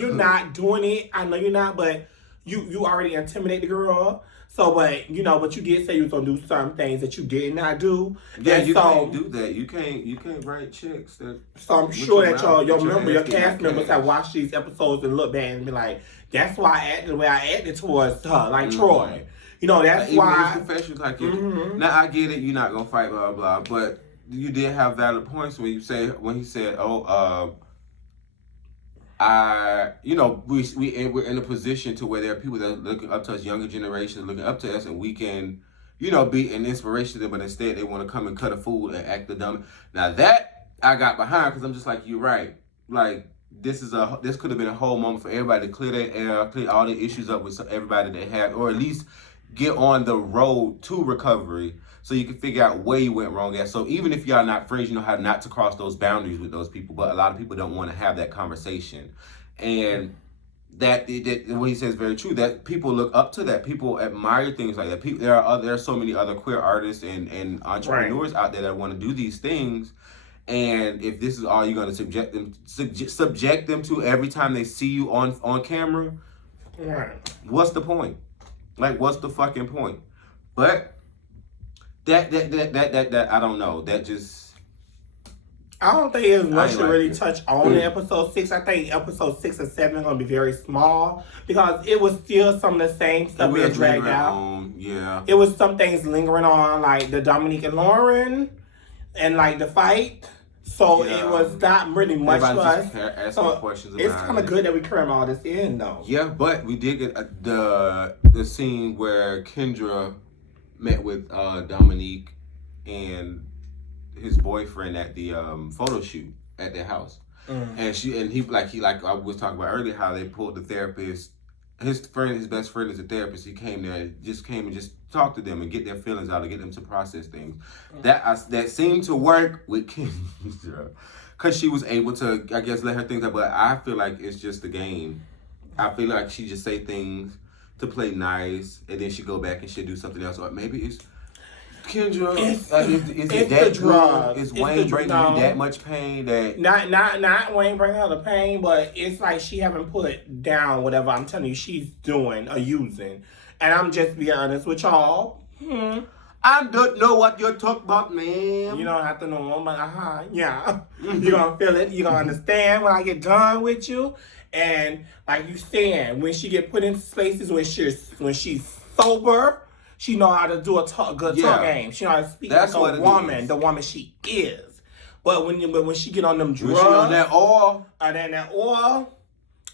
You're not doing it. I know you're not, but you already intimidate the girl. So, but you did say you was gonna do some things that you did not do. Yeah, you can't do that. You can't write checks. So I'm sure that your cast members have watched these episodes and looked back and be like, that's why I acted the way I acted towards her, like Troy. That's why. Even professionals like you. Now I get it. You're not gonna fight, blah blah. But you did have valid points when he said, we're in a position to where there are people that are looking up to us, younger generations looking up to us, and we can, be an inspiration to them, but instead they want to come and cut a fool and act the dumb. Now that I got behind because I'm just like, you're right. Like this could have been a whole moment for everybody to clear their air, clear all the issues up with everybody they have, or at least get on the road to recovery. So you can figure out where you went wrong at. So even if y'all not friends, you know how not to cross those boundaries with those people. But a lot of people don't want to have that conversation. And that what he says is very true. That people look up to that. People admire things like that. There are so many other queer artists and entrepreneurs out there that want to do these things. And if this is all you're going to subject them to every time they see you on camera, Right. What's the point? Like, what's the fucking point? But that I don't know. That just I don't think it's much to like really it. touch on in episode 6. I think episode 6 and 7 are going to be very small because it was still some of the same stuff being dragged out. Yeah. It was some things lingering on, like the Dominique and Lauren and like the fight. So it was not really much for us. Asking questions about it's kind of good that we crammed all this in, though. Yeah, but we did get the scene where Kendra met with Dominique and his boyfriend at the photo shoot at their house, and he I was talking about earlier how they pulled the therapist. His best friend is a therapist. He came there, and just talk to them and get their feelings out and get them to process things. That seemed to work with Kendra, because she was able to, I guess, let her things out. But I feel like it's just a game. I feel like she just say things to play nice, and then she go back and she'll do something else. Or maybe it's Kendra. Is it that drug? Is Wayne bringing you that much pain? That not Wayne bringing her the pain, but it's like she haven't put down whatever I'm telling you she's doing or using. And I'm just being honest with y'all. I don't know what you're talking about, man. You don't have to know, but yeah. You're gonna feel it. You're gonna understand when I get done with you. And like you saying, when she get put in spaces when she's sober, she know how to do a good talk game. She know how to speak like a woman, the woman she is. But when she get on them drugs, on that oil,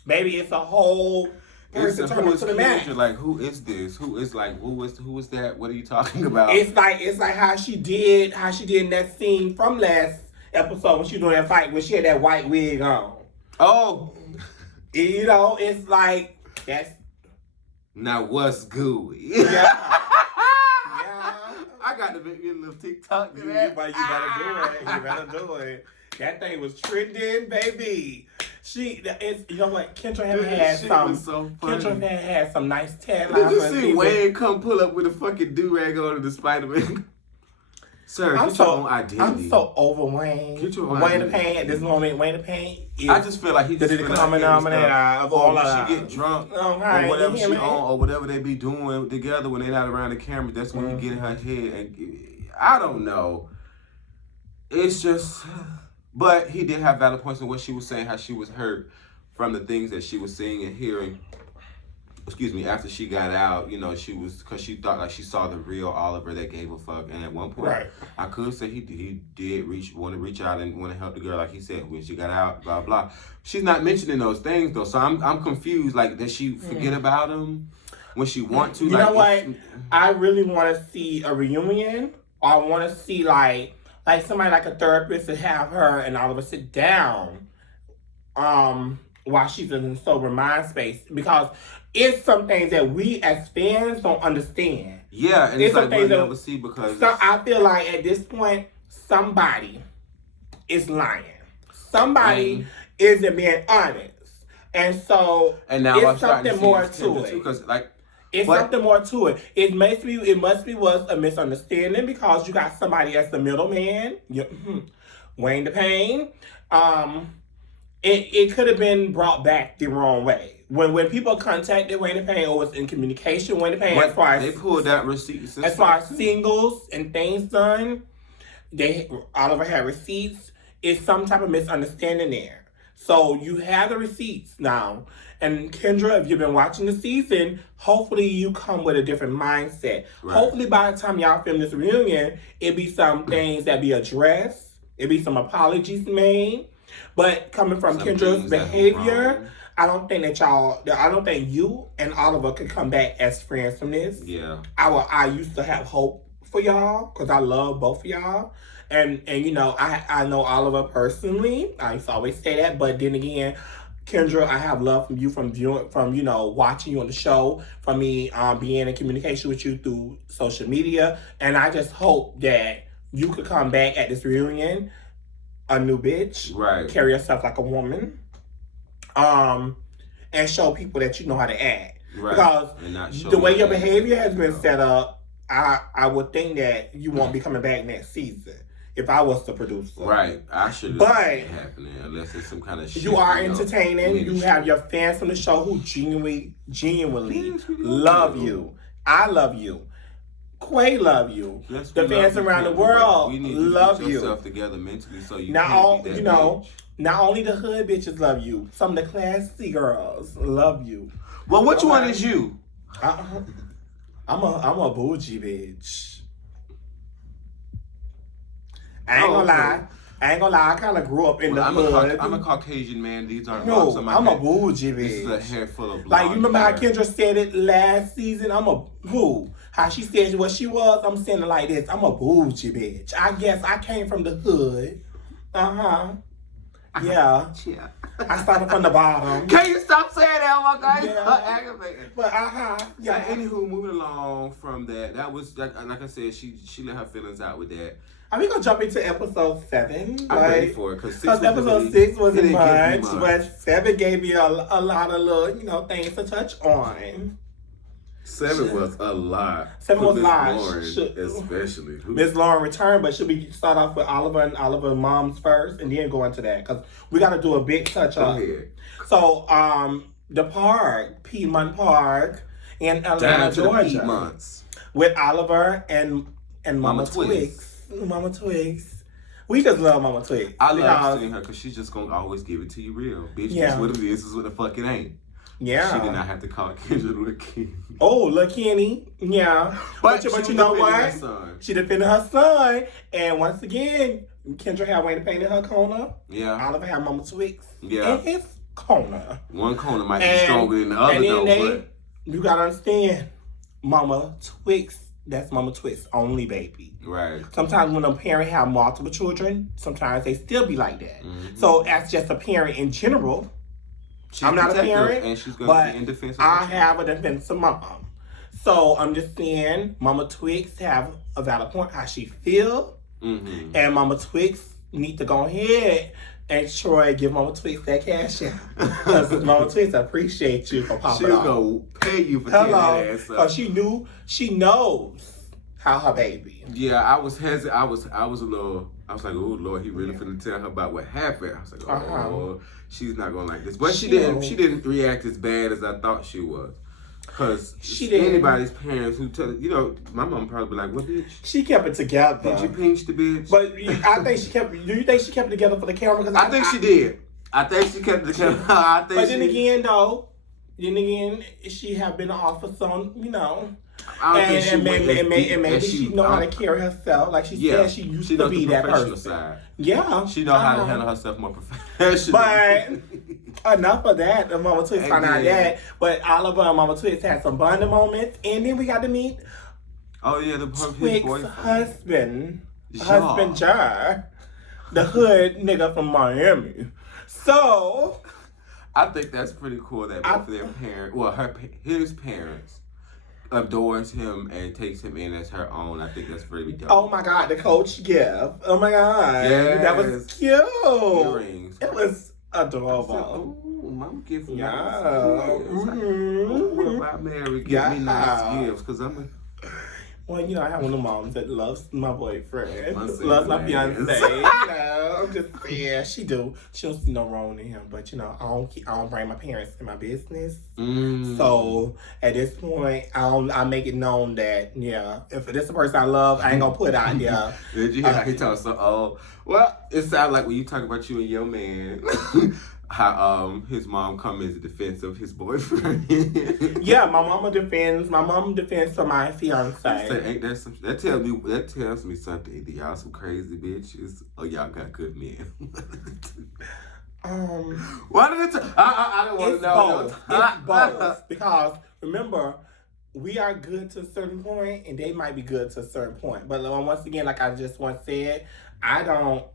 baby, it's a whole person turning to the man. Like, who is this? Who is that? What are you talking about? It's like how she did in that scene from last episode when she was doing that fight when she had that white wig on. Oh, you know, it's like that's. Now what's good? Yeah. I got to make me a little TikTok to that. But you better do it. That thing was trending, baby. You know what? Kendra had some nice taglines. Did you see Wayne come pull up with a fucking do-rag on the Spider-Man? Sir, get your own identity. I'm so over Wayne. Get your own Wayne identity. the Pain at this moment. Wayne the Pain. I just feel like he just the common denominator of all of she get drunk or whatever she on or whatever they be doing together when they're not around the camera. That's when you get in her head. And I don't know. It's just, but he did have valid points in what she was saying, how she was hurt from the things that she was seeing and hearing. Excuse me, after she got out, you know, because she thought like she saw the real Oliver that gave a fuck. And at one point, I could say he did want to reach out and want to help the girl, like he said, when she got out, blah, blah. She's not mentioning those things, though. So I'm confused. Like, does she forget about him when she want to? You know what? I really want to see a reunion. Or I want to see, like somebody like a therapist to have her and Oliver sit down while she's in sober mind space. Because it's some things that we as fans don't understand. Yeah, and it's like we'll never see because... So I feel like at this point, somebody is lying. Somebody isn't being honest. And so it's something more to it. Something more to it. It must be was a misunderstanding because you got somebody as the middleman, Wayne the Pain. It could have been brought back the wrong way. When people contacted Wayne the Pain or was in communication with Wayne the Pain, as far as they pulled that receipts, as far as singles and things done, Oliver had receipts. It's some type of misunderstanding there. So you have the receipts now. And Kendra, if you've been watching the season, hopefully you come with a different mindset. Right. Hopefully by the time y'all film this reunion, it be some things that be addressed. It be some apologies made. But coming from Kendra's behavior, I don't think you and Oliver could come back as friends from this. Yeah. I used to have hope for y'all because I love both of y'all. And you know, I know Oliver personally. I used to always say that. But then again, Kendra, I have love from you from you know, watching you on the show, from me being in communication with you through social media. And I just hope that you could come back at this reunion a new bitch. Right. Carry yourself like a woman. And show people that you know how to act. Right. Because the way your behavior has been set up, I would think that you won't be coming back next season. if I was the producer. Right. I should But have happening unless it's some kind of shit. You are entertaining. You have your fans from the show who genuinely love you. I love you. Quay love you. Yes, the fans around the world love you. Yourself together mentally so you not can't all, be that you know. bitch. Not only the hood bitches love you, some of the classy girls love you. Well, which one is you? I'm a bougie bitch. I ain't gonna lie. I kind of grew up in the hood. I'm a Caucasian man. These aren't no. marks on my I'm head. a bougie bitch. This is a hair full of blonde like you remember hair. how Kendra said it last season? I'm a who? How she said what she was? I'm saying it like this. I'm a bougie bitch. I guess I came from the hood. Yeah. I started from the bottom. Can you stop saying that? Oh my God, Yeah. aggravating. But Yeah. Anywho, moving along from that, that was like I said, she let her feelings out with that. Are we gonna jump into episode 7? I'm ready for it because episode 6 wasn't much, but 7 gave me a lot of little things to touch on. 7 was a lot. 7 was a lot. Lauren, especially. Miss Lauren returned, but should we start off with Oliver and Oliver moms first, and then go into that because we got to do a big touch up. Go ahead. So, the park, Piedmont Park in Atlanta, Georgia, with Oliver and Mama Twix. Mama Twix. We just love Mama Twix. I love seeing her because she's just gonna always give it to you real. Bitch, this what it is what the fuck it ain't. Yeah. She did not have to call Kendra Lil Kenny. Oh, Lil Kenny. Yeah. But you know what? She defended her son. And once again, Kendra had Wayne painted her corner. Yeah. Oliver had Mama Twix in his corner. One corner might be stronger than the other though. You gotta understand, Mama Twix, that's Mama Twix only baby. Right. Sometimes when a parent have multiple children, sometimes they still be like that. Mm-hmm. So as just a parent in general, I'm not a parent, and she's but be in defense of I have a defensive mom. So I'm just saying, Mama Twix have a valid point how she feel, and Mama Twix need to go ahead and Troy give Mama Twix that cash out because Mama Twix appreciate you for popping off. She's gonna pay you for taking that ass up. Because she knows how her baby. Yeah, I was hesitant. I was like, oh Lord, he really finna tell her about what happened. I was like, oh, she's not gonna like this. But she didn't react as bad as I thought she was. Cause anybody's parents who tell my mom probably be like, what bitch? She kept it together. Did you pinch the bitch? But I think she kept. Do you think she kept it together for the camera? Because I think she did. I think she kept it together. But then again, she have been officer on, and maybe she know how to carry herself. Like she said, she used to be that person. Side. Yeah, she know how to handle herself more professionally. But enough of that. Mama Twix found out that. But Oliver and Mama Twix had some bonding moments, and then we got to meet. Oh yeah, Twix's husband, Jar, the hood nigga from Miami. So I think that's pretty cool that both of their parents, his parents, adores him and takes him in as her own. I think that's pretty dope. Oh my God, the coach gift. Oh my God, that was cute. Earrings. It was adorable. Ooh, mom gift me. Yeah. What about Mary? Give me nice gifts because I'm a. Well, I have one of the moms that loves my boyfriend, loves my fiance. I'm just she do. She don't see no wrong in him, but I don't bring my parents in my business. So at this point, I make it known that if this is the person I love, I ain't gonna put out there. Did you hear how he talks so old? Well, it sounds like when you talk about you and your man. How his mom come as a defense of his boyfriend. Yeah, my mom defends for my fiance. Ain't that tells me something. Either y'all some crazy bitches or y'all got good men. What did it? I don't want to know. It's both because remember, we are good to a certain point, and they might be good to a certain point. But once again, like I just once said,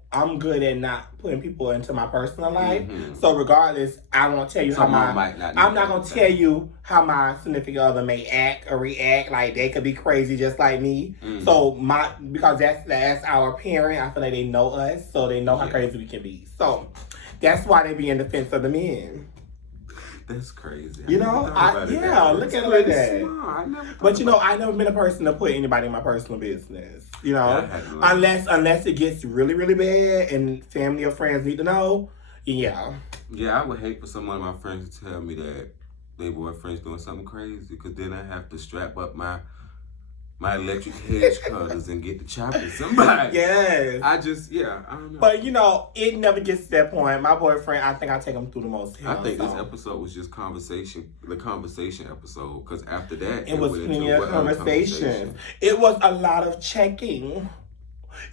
I'm good at not putting people into my personal life. So regardless, I won't tell you I'm not gonna tell you how my significant other may act or react. Like they could be crazy just like me. So because that's our parent, I feel like they know us, so they know how crazy we can be. So that's why they be in defense of the men. That's crazy. You know, look at it like that. But I never been a person to put anybody in my personal business. You know, unless it gets really, really bad and family or friends need to know. Yeah. Yeah, I would hate for some of my friends to tell me that their boyfriend's doing something crazy, because then I have to strap up my electric hedge cutters and get the chopper somebody. Yes. I don't know. But it never gets to that point. My boyfriend, I think I take him through the most. I think this episode was just the conversation episode, because after that, it was plenty of conversation. It was a lot of checking.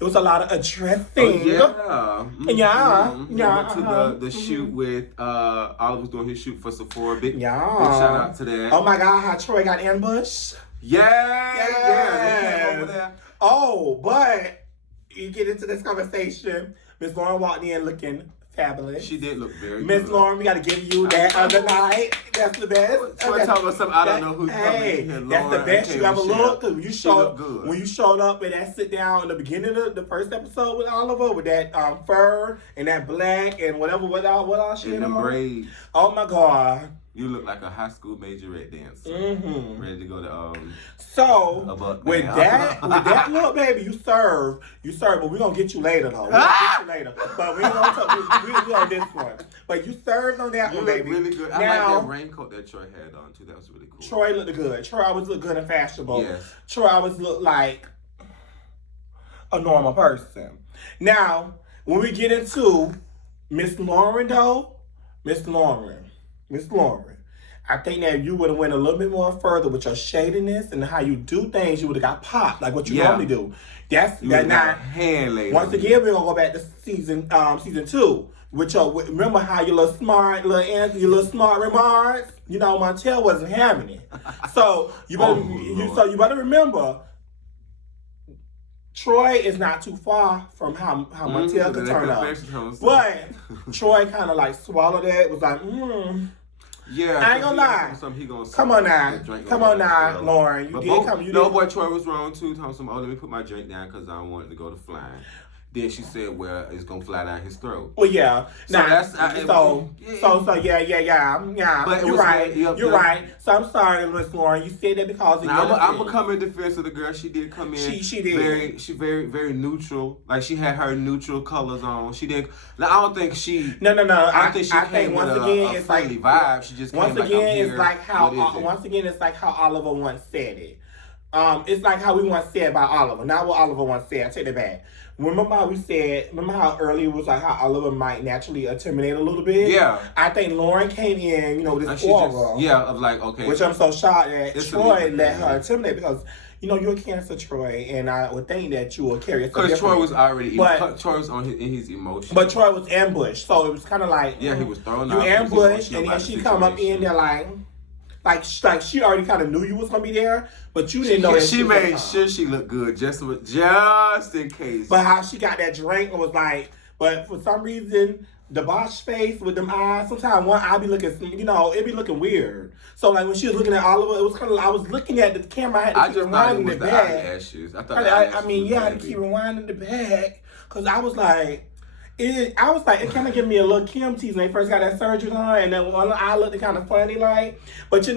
It was a lot of addressing. Oh, yeah. We went to the shoot with Oliver was doing his shoot for Sephora. Big shout out to that. Oh my God, how Troy got ambushed. Yeah. Over there. Oh, but you get into this conversation. Miss Lauren walked in looking fabulous. She did look very good. Miss Lauren, we got to give you that other night. That's the best. Troy talking about something I don't know who's coming here. That's the best you ever looked. When you showed up in that sit down in the beginning of the first episode with Oliver with that fur and that black and what all she had on. Braids. Oh my God. You look like a high school majorette dancer. Mm-hmm. Ready to go to So with that look, baby, you serve, but we're gonna get you later though. But we ain't gonna talk we on this one. But you served on that one, baby. Really good. I like that raincoat that Troy had on too. That was really cool. Troy looked good. Troy always looked good and fashionable. Yes. Troy always looked like a normal person. Now, when we get into Miss Lauren though, Miss Lauren, I think that if you would have went a little bit more further with your shadiness and how you do things, you would have got popped like what you normally do. That's that now. Once again, we're gonna go back to season 2. Remember how your little smart remarks? Montel wasn't having it. So you better remember. Troy is not too far from how Montel could turn out. But Troy kind of like swallowed it, was like, Yeah, I ain't gonna lie. Come on now, Lauren. Boy, Troy was wrong too. Let me put my drink down because I don't want it to go to flying. Then she said, well, it's gonna fly down his throat. Well, yeah. So yeah. But you're right. You're right. So I'm sorry, Miss Lauren. You said that because of I'm gonna come in defense of the girl. She did come in. She did. Very, very neutral. Like she had her neutral colors on. She did. Now I don't think she. No. I think she came with a friendly vibe. She just once again, it's like how Oliver once said it. It's like how we once said about Oliver. Not what Oliver once said. I take it back. Remember how earlier it was like how Oliver might naturally terminate a little bit? Yeah. I think Lauren came in, this aura. Of like, okay. Which I'm so shocked that Troy let her terminate because, you're a Cancer, Troy, and I would think that you will carry it. Because Troy was already, Troy was in his emotions. But Troy was ambushed, so it was kind of like. Yeah, he was thrown out. You ambushed, and then she come up in there like she already kind of knew you was gonna be there, but you didn't know that she made sure she looked good just in case. But how she got that drink was like, but for some reason the Bosch face with them eyes. Sometimes one eye be looking, it be looking weird. So like when she was looking at Oliver, it was kind of I was looking at the camera. I had to keep rewinding the back. I had to keep rewinding the back because I was like. It kind of gave me a little Kim tease when they first got that surgery done, and then one eye looked kind of funny, like. But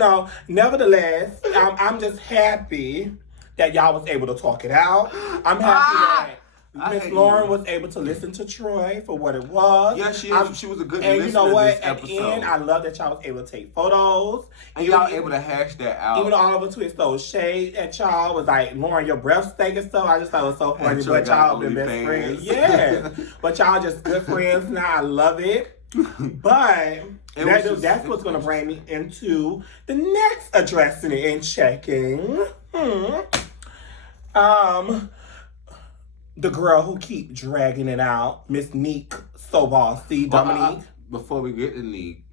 nevertheless, I'm just happy that y'all was able to talk it out. I'm happy that Miss Lauren was able to listen to Troy for what it was. Yeah, she was a good listener. And you know what? At the end, I love that y'all was able to take photos. And y'all able to hash that out. Even though Oliver twist those shade at y'all was like, Lauren, your breath stank and stuff. I just thought it was so funny. But y'all been best friends. Yeah. But y'all just good friends now. I love it. But that's what's going to bring me into the next addressing and checking. The girl who keep dragging it out, Miss Neek, so bossy, Dominique. Before we get to Neek,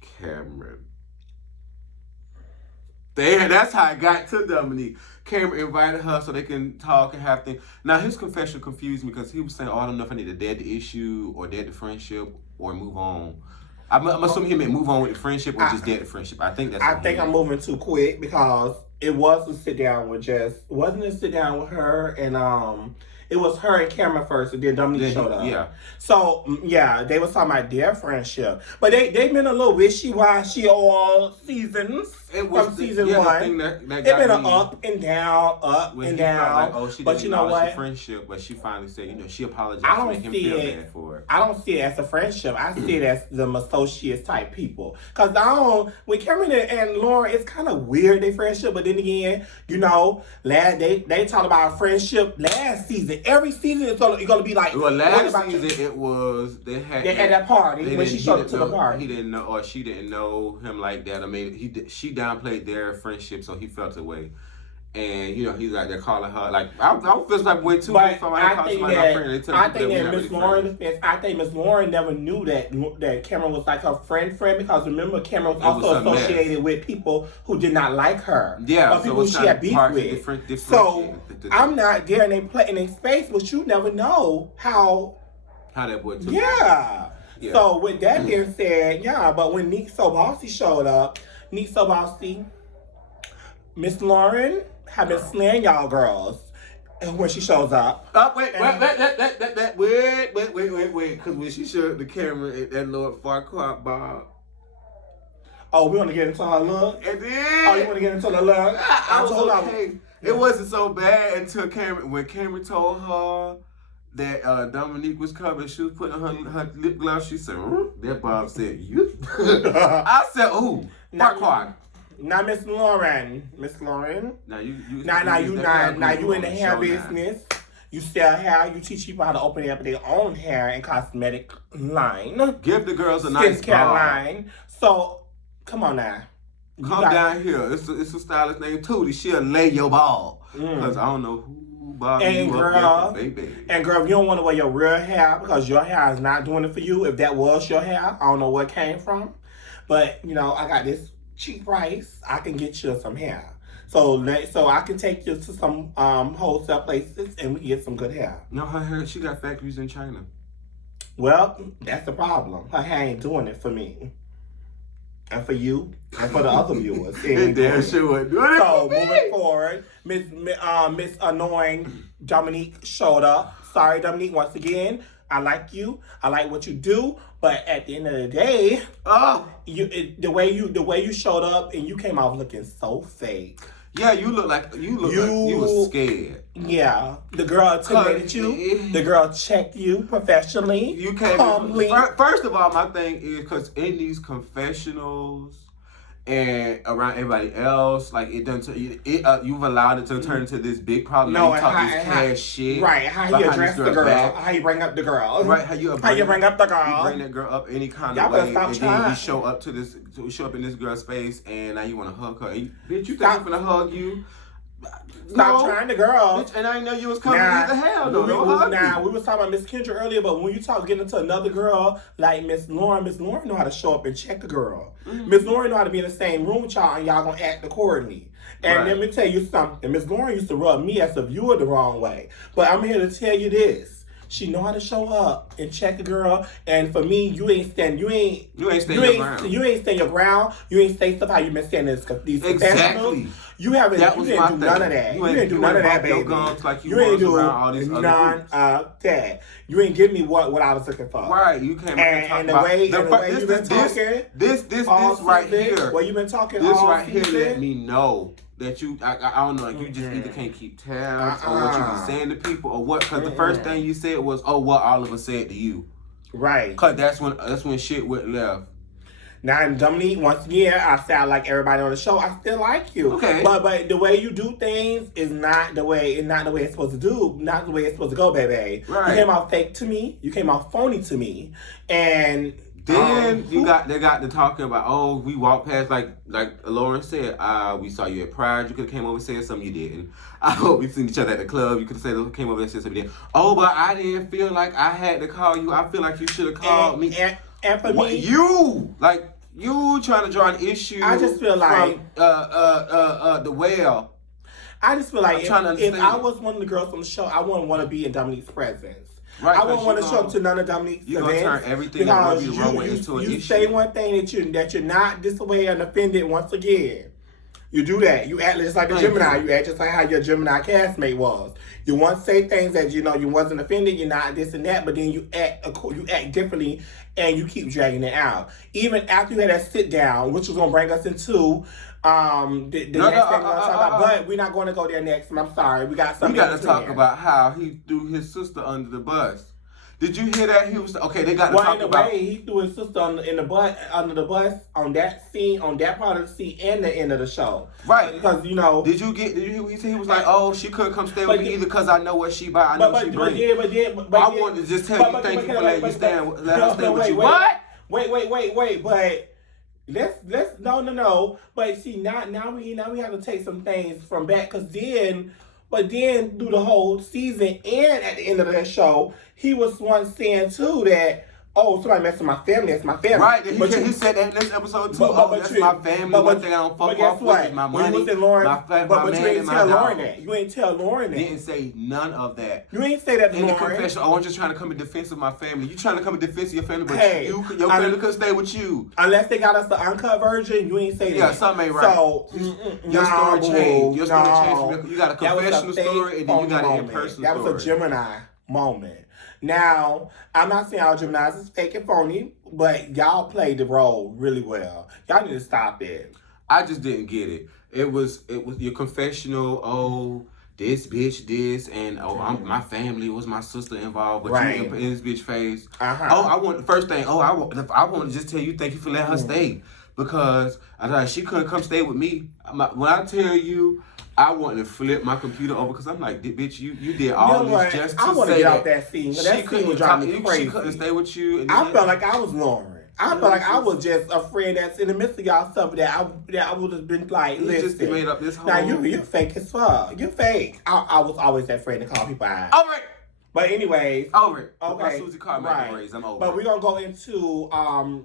Cameron. That's how I got to Dominique. Cameron invited her so they can talk and have things. Now, his confession confused me because he was saying, I don't know if I need to dead the issue or dead the friendship or move on. I'm assuming he meant move on with the friendship or just dead the friendship. I think I'm moving too quick because it was a sit down with wasn't a sit down with her and It was her and Cameron first, and then Dominique showed up. Yeah. So yeah, they was talking about their friendship, but they been a little wishy-washy all seasons. It was from season one. The thing that It been an up and down, Like, oh, she but didn't you know what? Friendship, but she finally said, you know, she apologized I to don't make him see feel it. bad for it. I don't see it as a friendship. I see it as them associates type people. Cause when Cameron and Lauren, it's kind of weird their friendship, but then again, you know, they talk about friendship last season. Every season it's gonna be like. Well, last season it was they had that party when she showed up to the party. He didn't know, or she didn't know him like that. I mean, she downplayed their friendship, so he felt away. And you know he's like they're calling her like I feel like way too. But I think Miss Lauren never knew that Cameron was like her friend because remember Cameron was also associated with people who did not like her. Yeah, or people she had beef with. So I'm not there and they play in their space, but you never know how that boy took Yeah. So with that being said, but when Nick So Bossy showed up, Nick So Bossy, Miss Lauren have been slaying y'all girls when she shows up. Wait, because when she showed the camera at that Lord Farquaad bar. Oh, we want to get into her look? And then... Oh, you want to get into the look? I was okay. It wasn't so bad until when Cameron told her that Dominique was coming, she was putting her lip gloss, she said, that Bob said, you? I said, ooh, Farquaad. Now, Miss Lauren. Now you in the hair business. You sell hair. You teach people how to open up their own hair and cosmetic line. Give the girls a nice skincare line. So, come on now. Come down here. It's a stylist named Tootie. She'll lay your ball. Because I don't know who Bob you up there, baby. And girl, if you don't want to wear your real hair because your hair is not doing it for you, if that was your hair, I don't know where it came from. But, you know, I got this cheap price, I can get you some hair. So I can take you to some wholesale places and we can get some good hair. No, her hair, she got factories in China. Well, that's the problem. Her hair ain't doing it for me. And for you, and for the other viewers. Damn sure wasn't doing it. So moving forward, Miss Annoying Dominique showed up. Sorry, Dominique, once again. I like you. I like what you do. But at the end of the day, the way you showed up and you came out looking so fake. Yeah, you like you was scared. Yeah, the girl intimidated you. The girl checked you professionally. You came first of all, my thing is because in these confessionals and around everybody else, like it doesn't. You've allowed it to turn into this big problem. No, you talk this cash shit. Right? How you address the girl? How you bring up the girl? Right? How you bring up the girl? You bring that girl up any kind of way, and then you show up in this girl's space, and now you want to hug her. Bitch, you think I'm gonna hug you? Stop trying the girl. Bitch, and I didn't know you was coming to hell. No, we was talking about Miss Kendra earlier, but when you getting into another girl like Miss Lauren know how to show up and check the girl. Miss Lauren know how to be in the same room with y'all and y'all gonna act accordingly. And let me tell you something. Miss Lauren used to rub me as a viewer the wrong way. But I'm here to tell you this. She know how to show up and check a girl, and for me, you ain't stand your ground. You ain't stand your ground. You ain't say stuff how you been saying these exactly. You didn't do none of that. You didn't do none of that, baby. Like you ain't do all these none of that. You ain't give me what I was looking for. Right, you came and the way you been talking. This right here. Well, you been talking. This right here let me know that I don't know, like you just either can't keep tabs or what you be saying to people or what. Because the first thing you said was, "Oh, what Oliver said to you." Right. Because that's when shit went left. Now, Dominique, once again, I sound like everybody on the show. I still like you. Okay. But the way you do things is not the way it's supposed to do. Not the way it's supposed to go, baby. Right. You came out fake to me. You came out phony to me. And then they got to talking about, we walked past like Lauren said, we saw you at Pride, you could have came over and said something, you didn't. We seen each other at the club, you could have said came over and said something, you didn't. Oh, but I didn't feel like I had to call you. I feel like you should have called me. And for me, you trying to draw an issue. I just feel like from the well. I just feel like if I was one of the girls on the show, I wouldn't want to be in Dominique's presence. Right, I wouldn't want to show up to none of Dominique's events. You're going to turn everything that would be wrong into an issue. You say one thing that you're not this way and offended once again. You do that. You act just like a Gemini. You act just like how your Gemini castmate was. You once say things that you wasn't offended. You're not this and that, but then you act differently, and you keep dragging it out. Even after you had that sit down, which was gonna bring us into the next thing we're gonna talk about. But we're not going to go there next. I'm sorry. We got something. We got to talk about how he threw his sister under the bus. Did you hear that? He was okay. They got to talk about. Way, he threw his sister under the bus on that scene, on that part of the scene, and the end of the show. Right, because Did you hear? He was like, "Oh, she couldn't come stay with me either because I know what she buy. I know what she bring." But I wanted to just tell you thank you for letting you stand. Let her stay with you. What? Wait. But let's no. But see, now we have to take some things from back because then. But then through the whole season and at the end of that show, he was once saying too that, oh, somebody messing with my family, that's my family. Right, he said that in this episode too. That's my family. One thing I don't fuck off with is my money, my man, and my dog. You ain't tell Lauren that. Didn't say none of that. You ain't say that to in Lauren. the confession. I wasn't just trying to come in defense of my family. You trying to come in defense of your family, but your family could stay with you. Unless they got us the uncut version, you ain't say that. Yeah, something ain't right. So, your story changed. Your story changed. You got a confessional story, and then you got an in-person story. That was a Gemini moment. Now, I'm not saying all Geminis is fake and phony, but y'all played the role really well. Y'all need to stop it. I just didn't get it. It was your confessional. Oh, this bitch, this, and my family was my sister involved, but you in this bitch face. I want to just tell you thank you for letting her stay because she couldn't come stay with me. When I tell you. I wanted to flip my computer over because I'm like, bitch, you did all this just to say that. I want to get out that scene. That scene was driving me crazy. She couldn't stay with you. And I felt like I was Lauren. I felt like I was just a friend that's in the midst of y'all stuff that I would have been like, listen. Just made up this whole. Now you're fake as fuck. You're fake. I was always that friend to call people out. All right. But anyways. Over it. Okay. Susie called me raise. I'm over. But we're gonna go into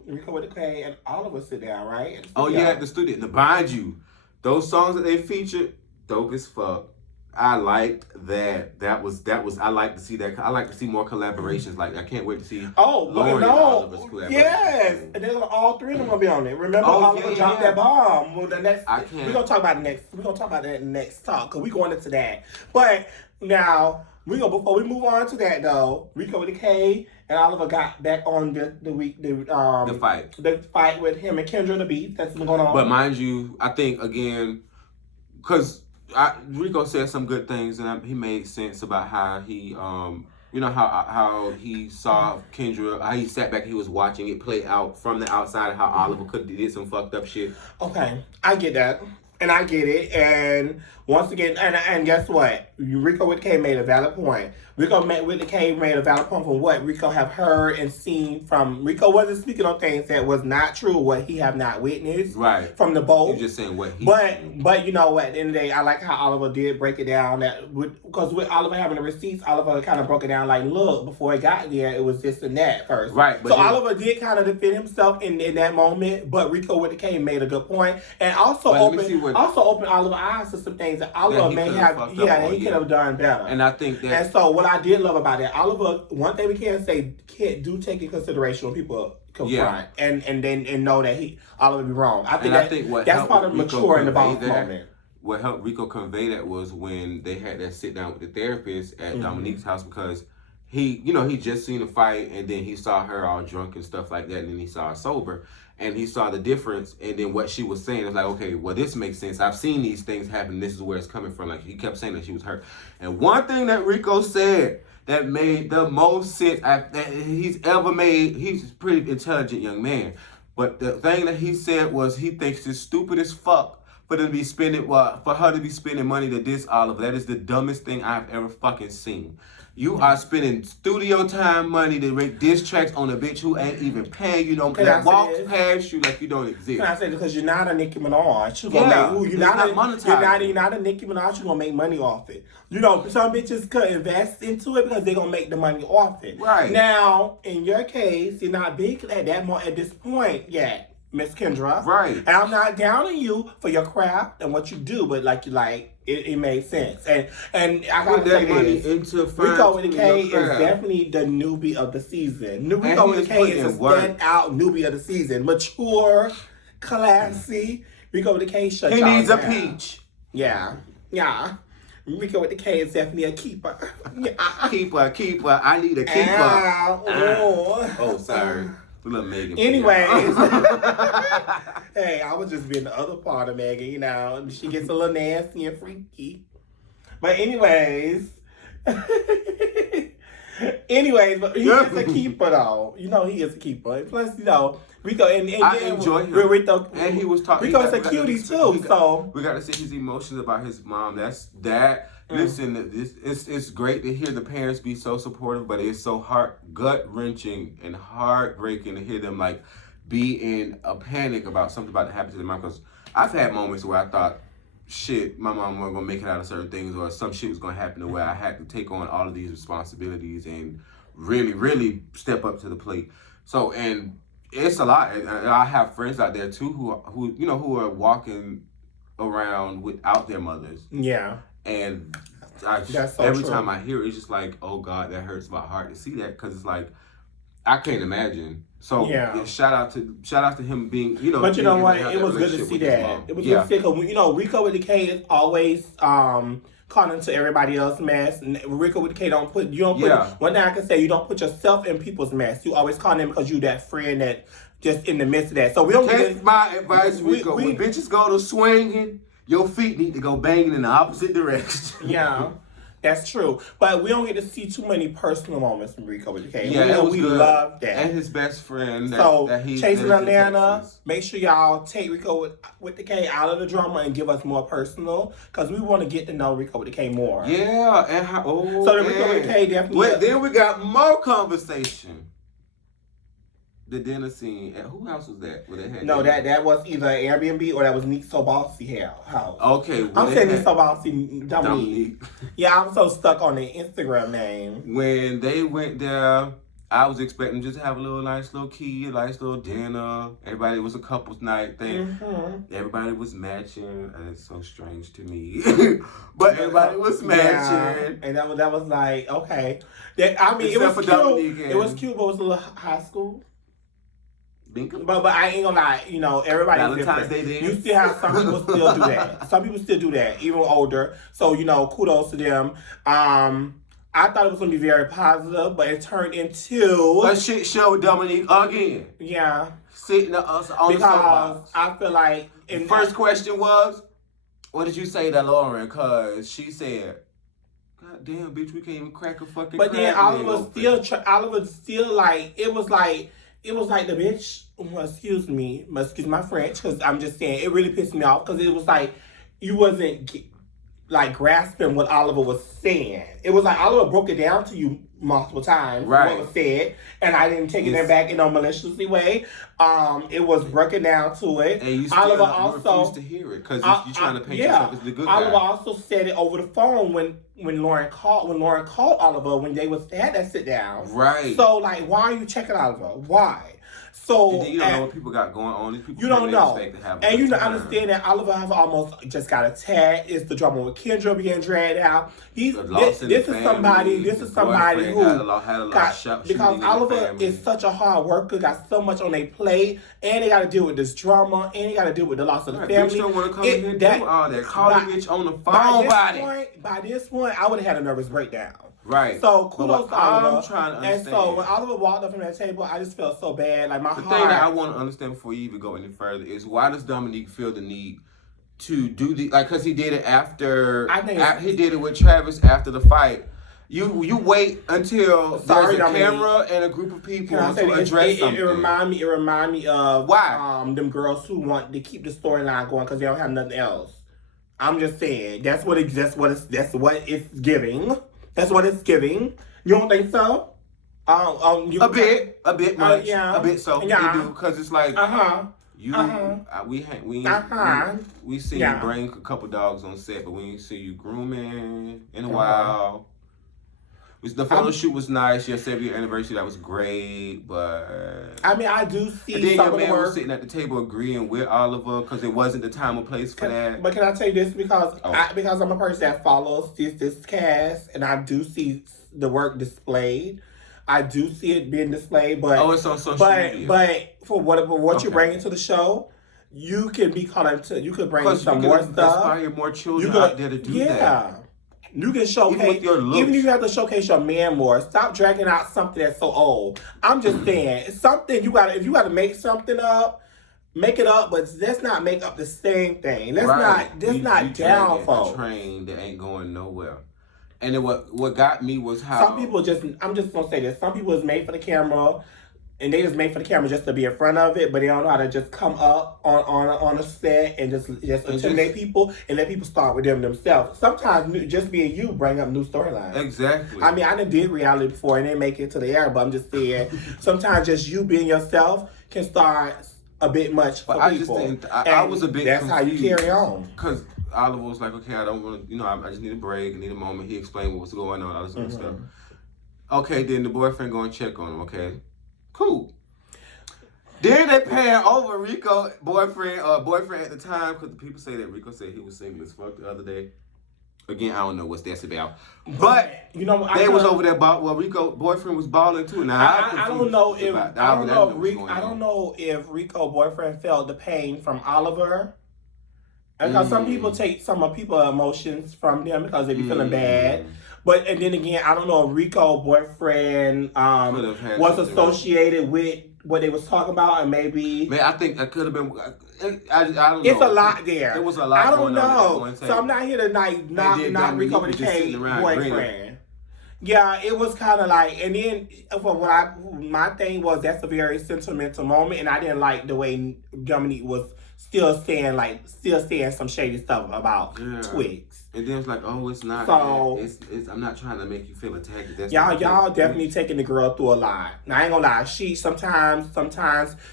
Rico with the Quay and all of us sit down, right? Oh yeah, at the studio. To bind you, those songs that they featured. Dope as fuck. I liked that. That was. I like to see that. I like to see more collaborations. Like I can't wait to see. Lauren and Oliver's collaboration. Yes, and then all three of them gonna be on it. Remember, Oliver dropped that bomb. Well, the next. I can't. We're gonna talk about the next. We're gonna talk about that in the next talk because we going into that. But now before we move on to that though, Rico with the K and Oliver got back on the fight with him and Kendra, the beef that's been going on. But mind you, I think again, because. Rico said some good things, and he made sense about how he, how he saw Kendra, how he sat back, he was watching it play out from the outside, how Oliver could have did some fucked up shit. Okay, I get that, and I get it, and once again, and guess what? Rico with K made a valid point. Rico with the K made a valid point from what Rico have heard and seen from. Rico wasn't speaking on things that was not true, what he have not witnessed. Right. From the boat. You're just saying what he But you know what, at the end of the day, I like how Oliver did break it down. Because with Oliver having the receipts, Oliver kind of broke it down like, look, before it got there, it was this and that first. Right. So Oliver did kind of defend himself in that moment, but Rico with the K made a good point. And also opened Oliver's eyes to some things that Oliver may have, he could have done better. And I think that. And so what I did love about that, Oliver, one thing we can say, do take in consideration when people confront and know that Oliver be wrong. I think that's part of mature in the boss moment. What helped Rico convey that was when they had that sit down with the therapist at Dominique's house because he just seen a fight and then he saw her all drunk and stuff like that and then he saw her sober. And he saw the difference, and then what she was saying was like, okay, well, this makes sense. I've seen these things happen. This is where it's coming from. Like, he kept saying that she was hurt. And one thing that Rico said that made the most sense that he's ever made, he's a pretty intelligent young man. But the thing that he said was he thinks it's stupid as fuck for her to be spending money to diss Oliver. That is the dumbest thing I've ever fucking seen. You are spending studio time money to make diss tracks on a bitch who ain't even paying you. That walks past you like you don't exist. Can I say this? Because you're not a Nicki Minaj. You're not a Nicki Minaj. You're gonna make money off it. Some bitches could invest into it because they're gonna make the money off it. Right. Now, in your case, you're not big at that at this point yet. Miss Kendra. Right. And I'm not down on you for your craft and what you do, but it made sense. And I gotta say this. Rico with the K is definitely the newbie of the season. Rico with the K is a standout newbie of the season. Mature, classy, Rico with the K shut He y'all needs a down. peach. Yeah. Rico with the K is definitely a keeper. Yeah. Keeper. I need a keeper. Oh, sorry. Little Megan. Anyways. Hey, I was just being the other part of Megan, you know. She gets a little nasty and freaky. But anyways. But he is a keeper though. You know he is a keeper. And plus, you know, Rico and I enjoy him. Rico, and he was talking. Rico is a cutie too. So we got to see his emotions about his mom. That's that. Listen, it's great to hear the parents be so supportive, but it's so gut wrenching and heartbreaking to hear them like be in a panic about something about to happen to their mom. Because I've had moments where I thought, shit, my mom wasn't gonna make it out of certain things, or some shit was gonna happen to where I had to take on all of these responsibilities and really, really step up to the plate. So, and it's a lot. And I have friends out there too who are walking around without their mothers. Yeah. And so every true. time I hear it, it's just like, oh God, that hurts my heart to see that, because it's like I can't imagine. So yeah, shout out to him being, you know. But you know what? It was good to see that. It was good to see, because you know Rico with the K is always calling to everybody else's mess. And Rico with the K don't put one thing I can say, you don't put yourself in people's mess. You always call them because you that friend that just in the midst of that. So we don't take my advice, Rico. When bitches go to swinging, your feet need to go banging in the opposite direction. Yeah. That's true. But we don't get to see too many personal moments from Rico with the K. Yeah, we love that. And his best friend. Chasing Atlanta, make sure y'all take Rico with the K out of the drama and give us more personal, because we want to get to know Rico with the K more. Yeah. And so the Rico with the K definitely. Then we got more conversation. The dinner scene. And who else was that? That was either Airbnb or that was Neat So Bossy house. Okay. I'm saying Neat So Bossy Dominique. Yeah, I'm so stuck on the Instagram name. When they went there, I was expecting just to have a nice little dinner. Everybody, was a couple's night thing. Mm-hmm. Everybody was matching. And it's so strange to me. But everybody was matching. And that was like, okay. It was cute. It was cute, but it was a little high school. But I ain't gonna lie, you know, everybody's different. You still have some people still do that. Some people still do that, even older. So, you know, kudos to them. I thought it was gonna be very positive, but it turned into a shit show with Dominique again. Yeah. Sitting us on the soapbox. I feel like first question was, what did you say to Lauren? Cause she said, God damn, bitch, we can't even crack a fucking. But then Oliver still like it was like the bitch. Well, excuse my French, because I'm just saying it really pissed me off, because it was like you wasn't like grasping what Oliver was saying. It was like Oliver broke it down to you multiple times, what was said, and I didn't take it back in a maliciously way. It was broken down to it. And you still refused to hear it because you're trying to paint yourself as the good guy. Oliver also said it over the phone when Lauren called Oliver when they had that sit down. Right. So like, why are you checking Oliver? Why? So and then you don't know what people got going on. These people you don't know, and you understand that Oliver have almost just got attacked. It's the drama with Kendra being dragged out. This is somebody who because Oliver is such a hard worker, got so much on their plate, and they got to deal with this drama, and they got to deal with the loss of the family. Bitch don't want to come in and do all that. Call the bitch on the phone. By this point, I would have had a nervous breakdown. Right. So kudos to Oliver. I'm trying to understand. And so when Oliver walked up from that table, I just felt so bad. Like the thing that I want to understand before you even go any further is, why does Dominique feel the need to do because he did it after. He did it with Travis after the fight. You wait until there's a camera and a group of people to address something. It remind me of them girls who want to keep the storyline going because they don't have nothing else. I'm just saying that's what it's giving. That's what it's giving. You don't think so? A bit much, a bit so. Yeah. You do, because it's like we see you bring a couple dogs on set, but we ain't see you grooming in a while. The photo shoot was nice. Your 7th anniversary, that was great, but I do see. And then your man was sitting at the table agreeing with Oliver because it wasn't the time or place for that. But can I tell you this? Because I'm a person that follows this cast, and I do see the work displayed. I do see it being displayed, but it's on social media. But for what you're bringing to the show, you can be called into. You could bring Because some you more can stuff. inspire more children You could, out there to do that. You can showcase, Even with your looks. even if you have to showcase your man more. Stop dragging out something that's so old. I'm just saying, it's something if you gotta make something up, make it up, but let's not make up the same thing. Let's not down for a train that ain't going nowhere. And then what got me was how some people I'm just gonna say this. Some people is made for the camera. And they just made for the camera just to be in front of it, but they don't know how to just come up on a set and just intimidate people and let people start with them themselves. Sometimes just being you bring up new storylines. Exactly. I mean, I done did reality before and didn't make it to the air, but I'm just saying sometimes just you being yourself can start a bit much for but people. I just think I was a bit that's confused. how you carry on. Because Oliver was like, okay, I don't want to, I just need a break, I need a moment. He explained what was going on, all this other stuff. Okay, then the boyfriend go and check on him, okay? Cool. Then they pan over Rico boyfriend at the time because the people say that Rico said he was single as fuck the other day. Again, I don't know what that's about, but you know they was over there. Rico boyfriend was balling too. Now I don't know if Rico boyfriend felt the pain from Oliver. Because some people take some of people's emotions from them because they be feeling bad. But and then again, I don't know if Rico boyfriend was associated with what they was talking about, and maybe. Man, I think that could have been. I don't know. It's a lot there. It was a lot. I don't know. So I'm not here to not Rico with the K boyfriend. Yeah, it was kind of like, and then from my thing was that's a very sentimental moment, and I didn't like the way Dominique was still saying some shady stuff about Twigs. And then it's like, oh, it's not. So it's I'm not trying to make you feel attacked. That's y'all definitely taking the girl through a lot. Now I ain't gonna lie. She sometimes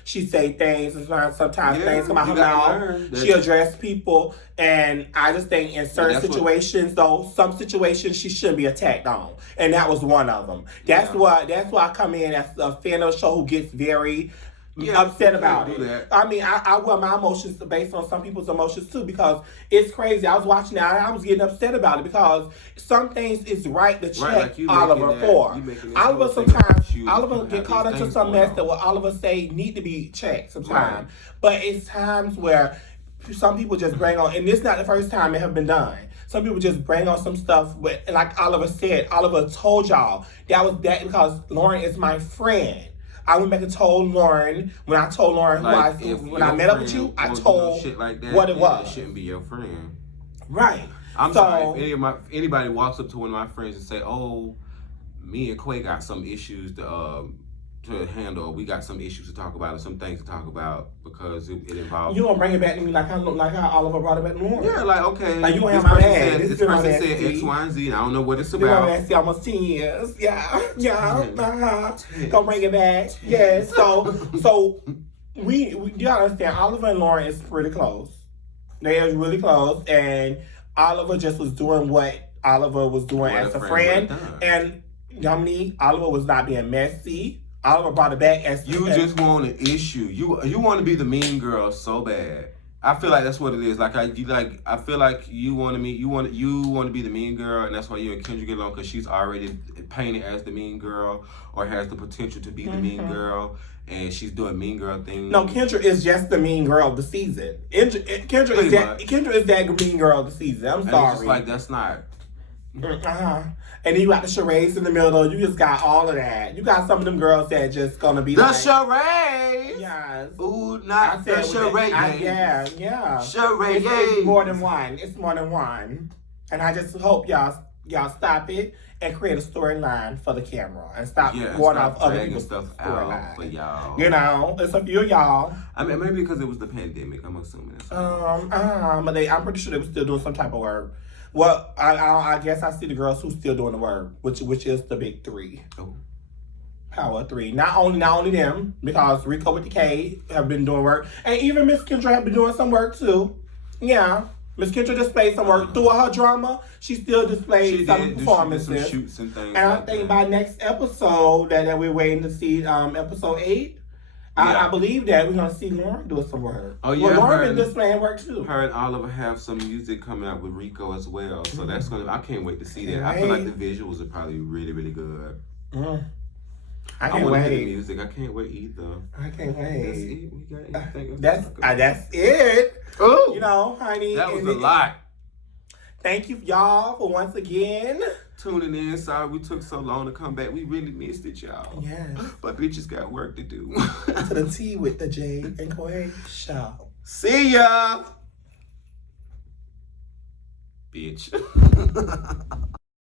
she say things, and sometimes things come out her mouth. She address people, and I just think in certain situations, some situations she shouldn't be attacked on, and that was one of them. That's why I come in as a fan of the show who gets very upset about it. I mean, I wear my emotions based on some people's emotions too, because it's crazy. I was watching that and I was getting upset about it because some things is right to check Oliver for. Oliver Oliver get caught into some mess that what Oliver say need to be checked sometimes. Right. But it's times where some people just bring on, and this is not the first time it have been done. Some people just bring on some stuff, but like Oliver said, Oliver told y'all that because Lauren is my friend. I went back and told Lauren, when I told Lauren when I met up with you, I told shit like that, what it was. It shouldn't be your friend. Right. I'm sorry, if anybody walks up to one of my friends and say, oh, me and Quay got some issues to handle, we got some issues to talk about, or some things to talk about, because it involves. You gonna bring it back to me like how Oliver brought it back to Lauren? Yeah, like okay. Like you gonna have my ass. This person said X, Y, and Z, and I don't know what it's about. Been on that almost 10 years. Yeah. Gonna bring it back. Yeah. So we you understand? Oliver and Lauren is pretty close. They are really close, and Oliver just was doing what Oliver was doing as a friend, and Dominique, Oliver was not being messy. Oliver brought it back as you just want an issue. You want to be the mean girl so bad. I feel like that's what it is. I feel like you want to be the mean girl, and that's why you and Kendra get along, because she's already painted as the mean girl or has the potential to be the mean girl, and she's doing mean girl things. No, Kendra is just the mean girl of the season. Kendra is that mean girl of the season. I'm sorry. It's just like that's not. And then you got the charades in the middle. You just got all of that. You got some of them girls that just gonna be the charades. Yes. Ooh, not the charade. Yeah. Charade. It's more than one. It's more than one. And I just hope y'all stop it and create a storyline for the camera and stop going off other people's stuff out for y'all. You know, it's a few of y'all. I mean, maybe because it was the pandemic. I'm assuming. But I'm pretty sure they were still doing some type of work. Well, I guess I see the girls who's still doing the work, which is the big three. Oh. Power three. Not only them, because Rico with the K have been doing work, and even Miss Kendra have been doing some work too. Yeah, Miss Kendra displayed some work through her drama. She still displayed some performances, some shoots and things. And I think by next episode that we're waiting to see, episode 8. I believe that we're gonna see Lauren doing some work. Oh yeah, Lauren been displaying work too. Her and Oliver have some music coming out with Rico as well, so that's gonna. I can't wait to see that. I feel like the visuals are probably really, really good. I I can't want to hear the wait. music. I can't wait either. I can't That's wait. it. We got anything else? That's it. Oh, You know, honey. that was a lot. Thank you, y'all, for once again Tuning in. Sorry we took so long to come back. We really missed it, y'all. Yes. But bitches got work to do. To the tea with the Jade and Quay show. See ya, bitch.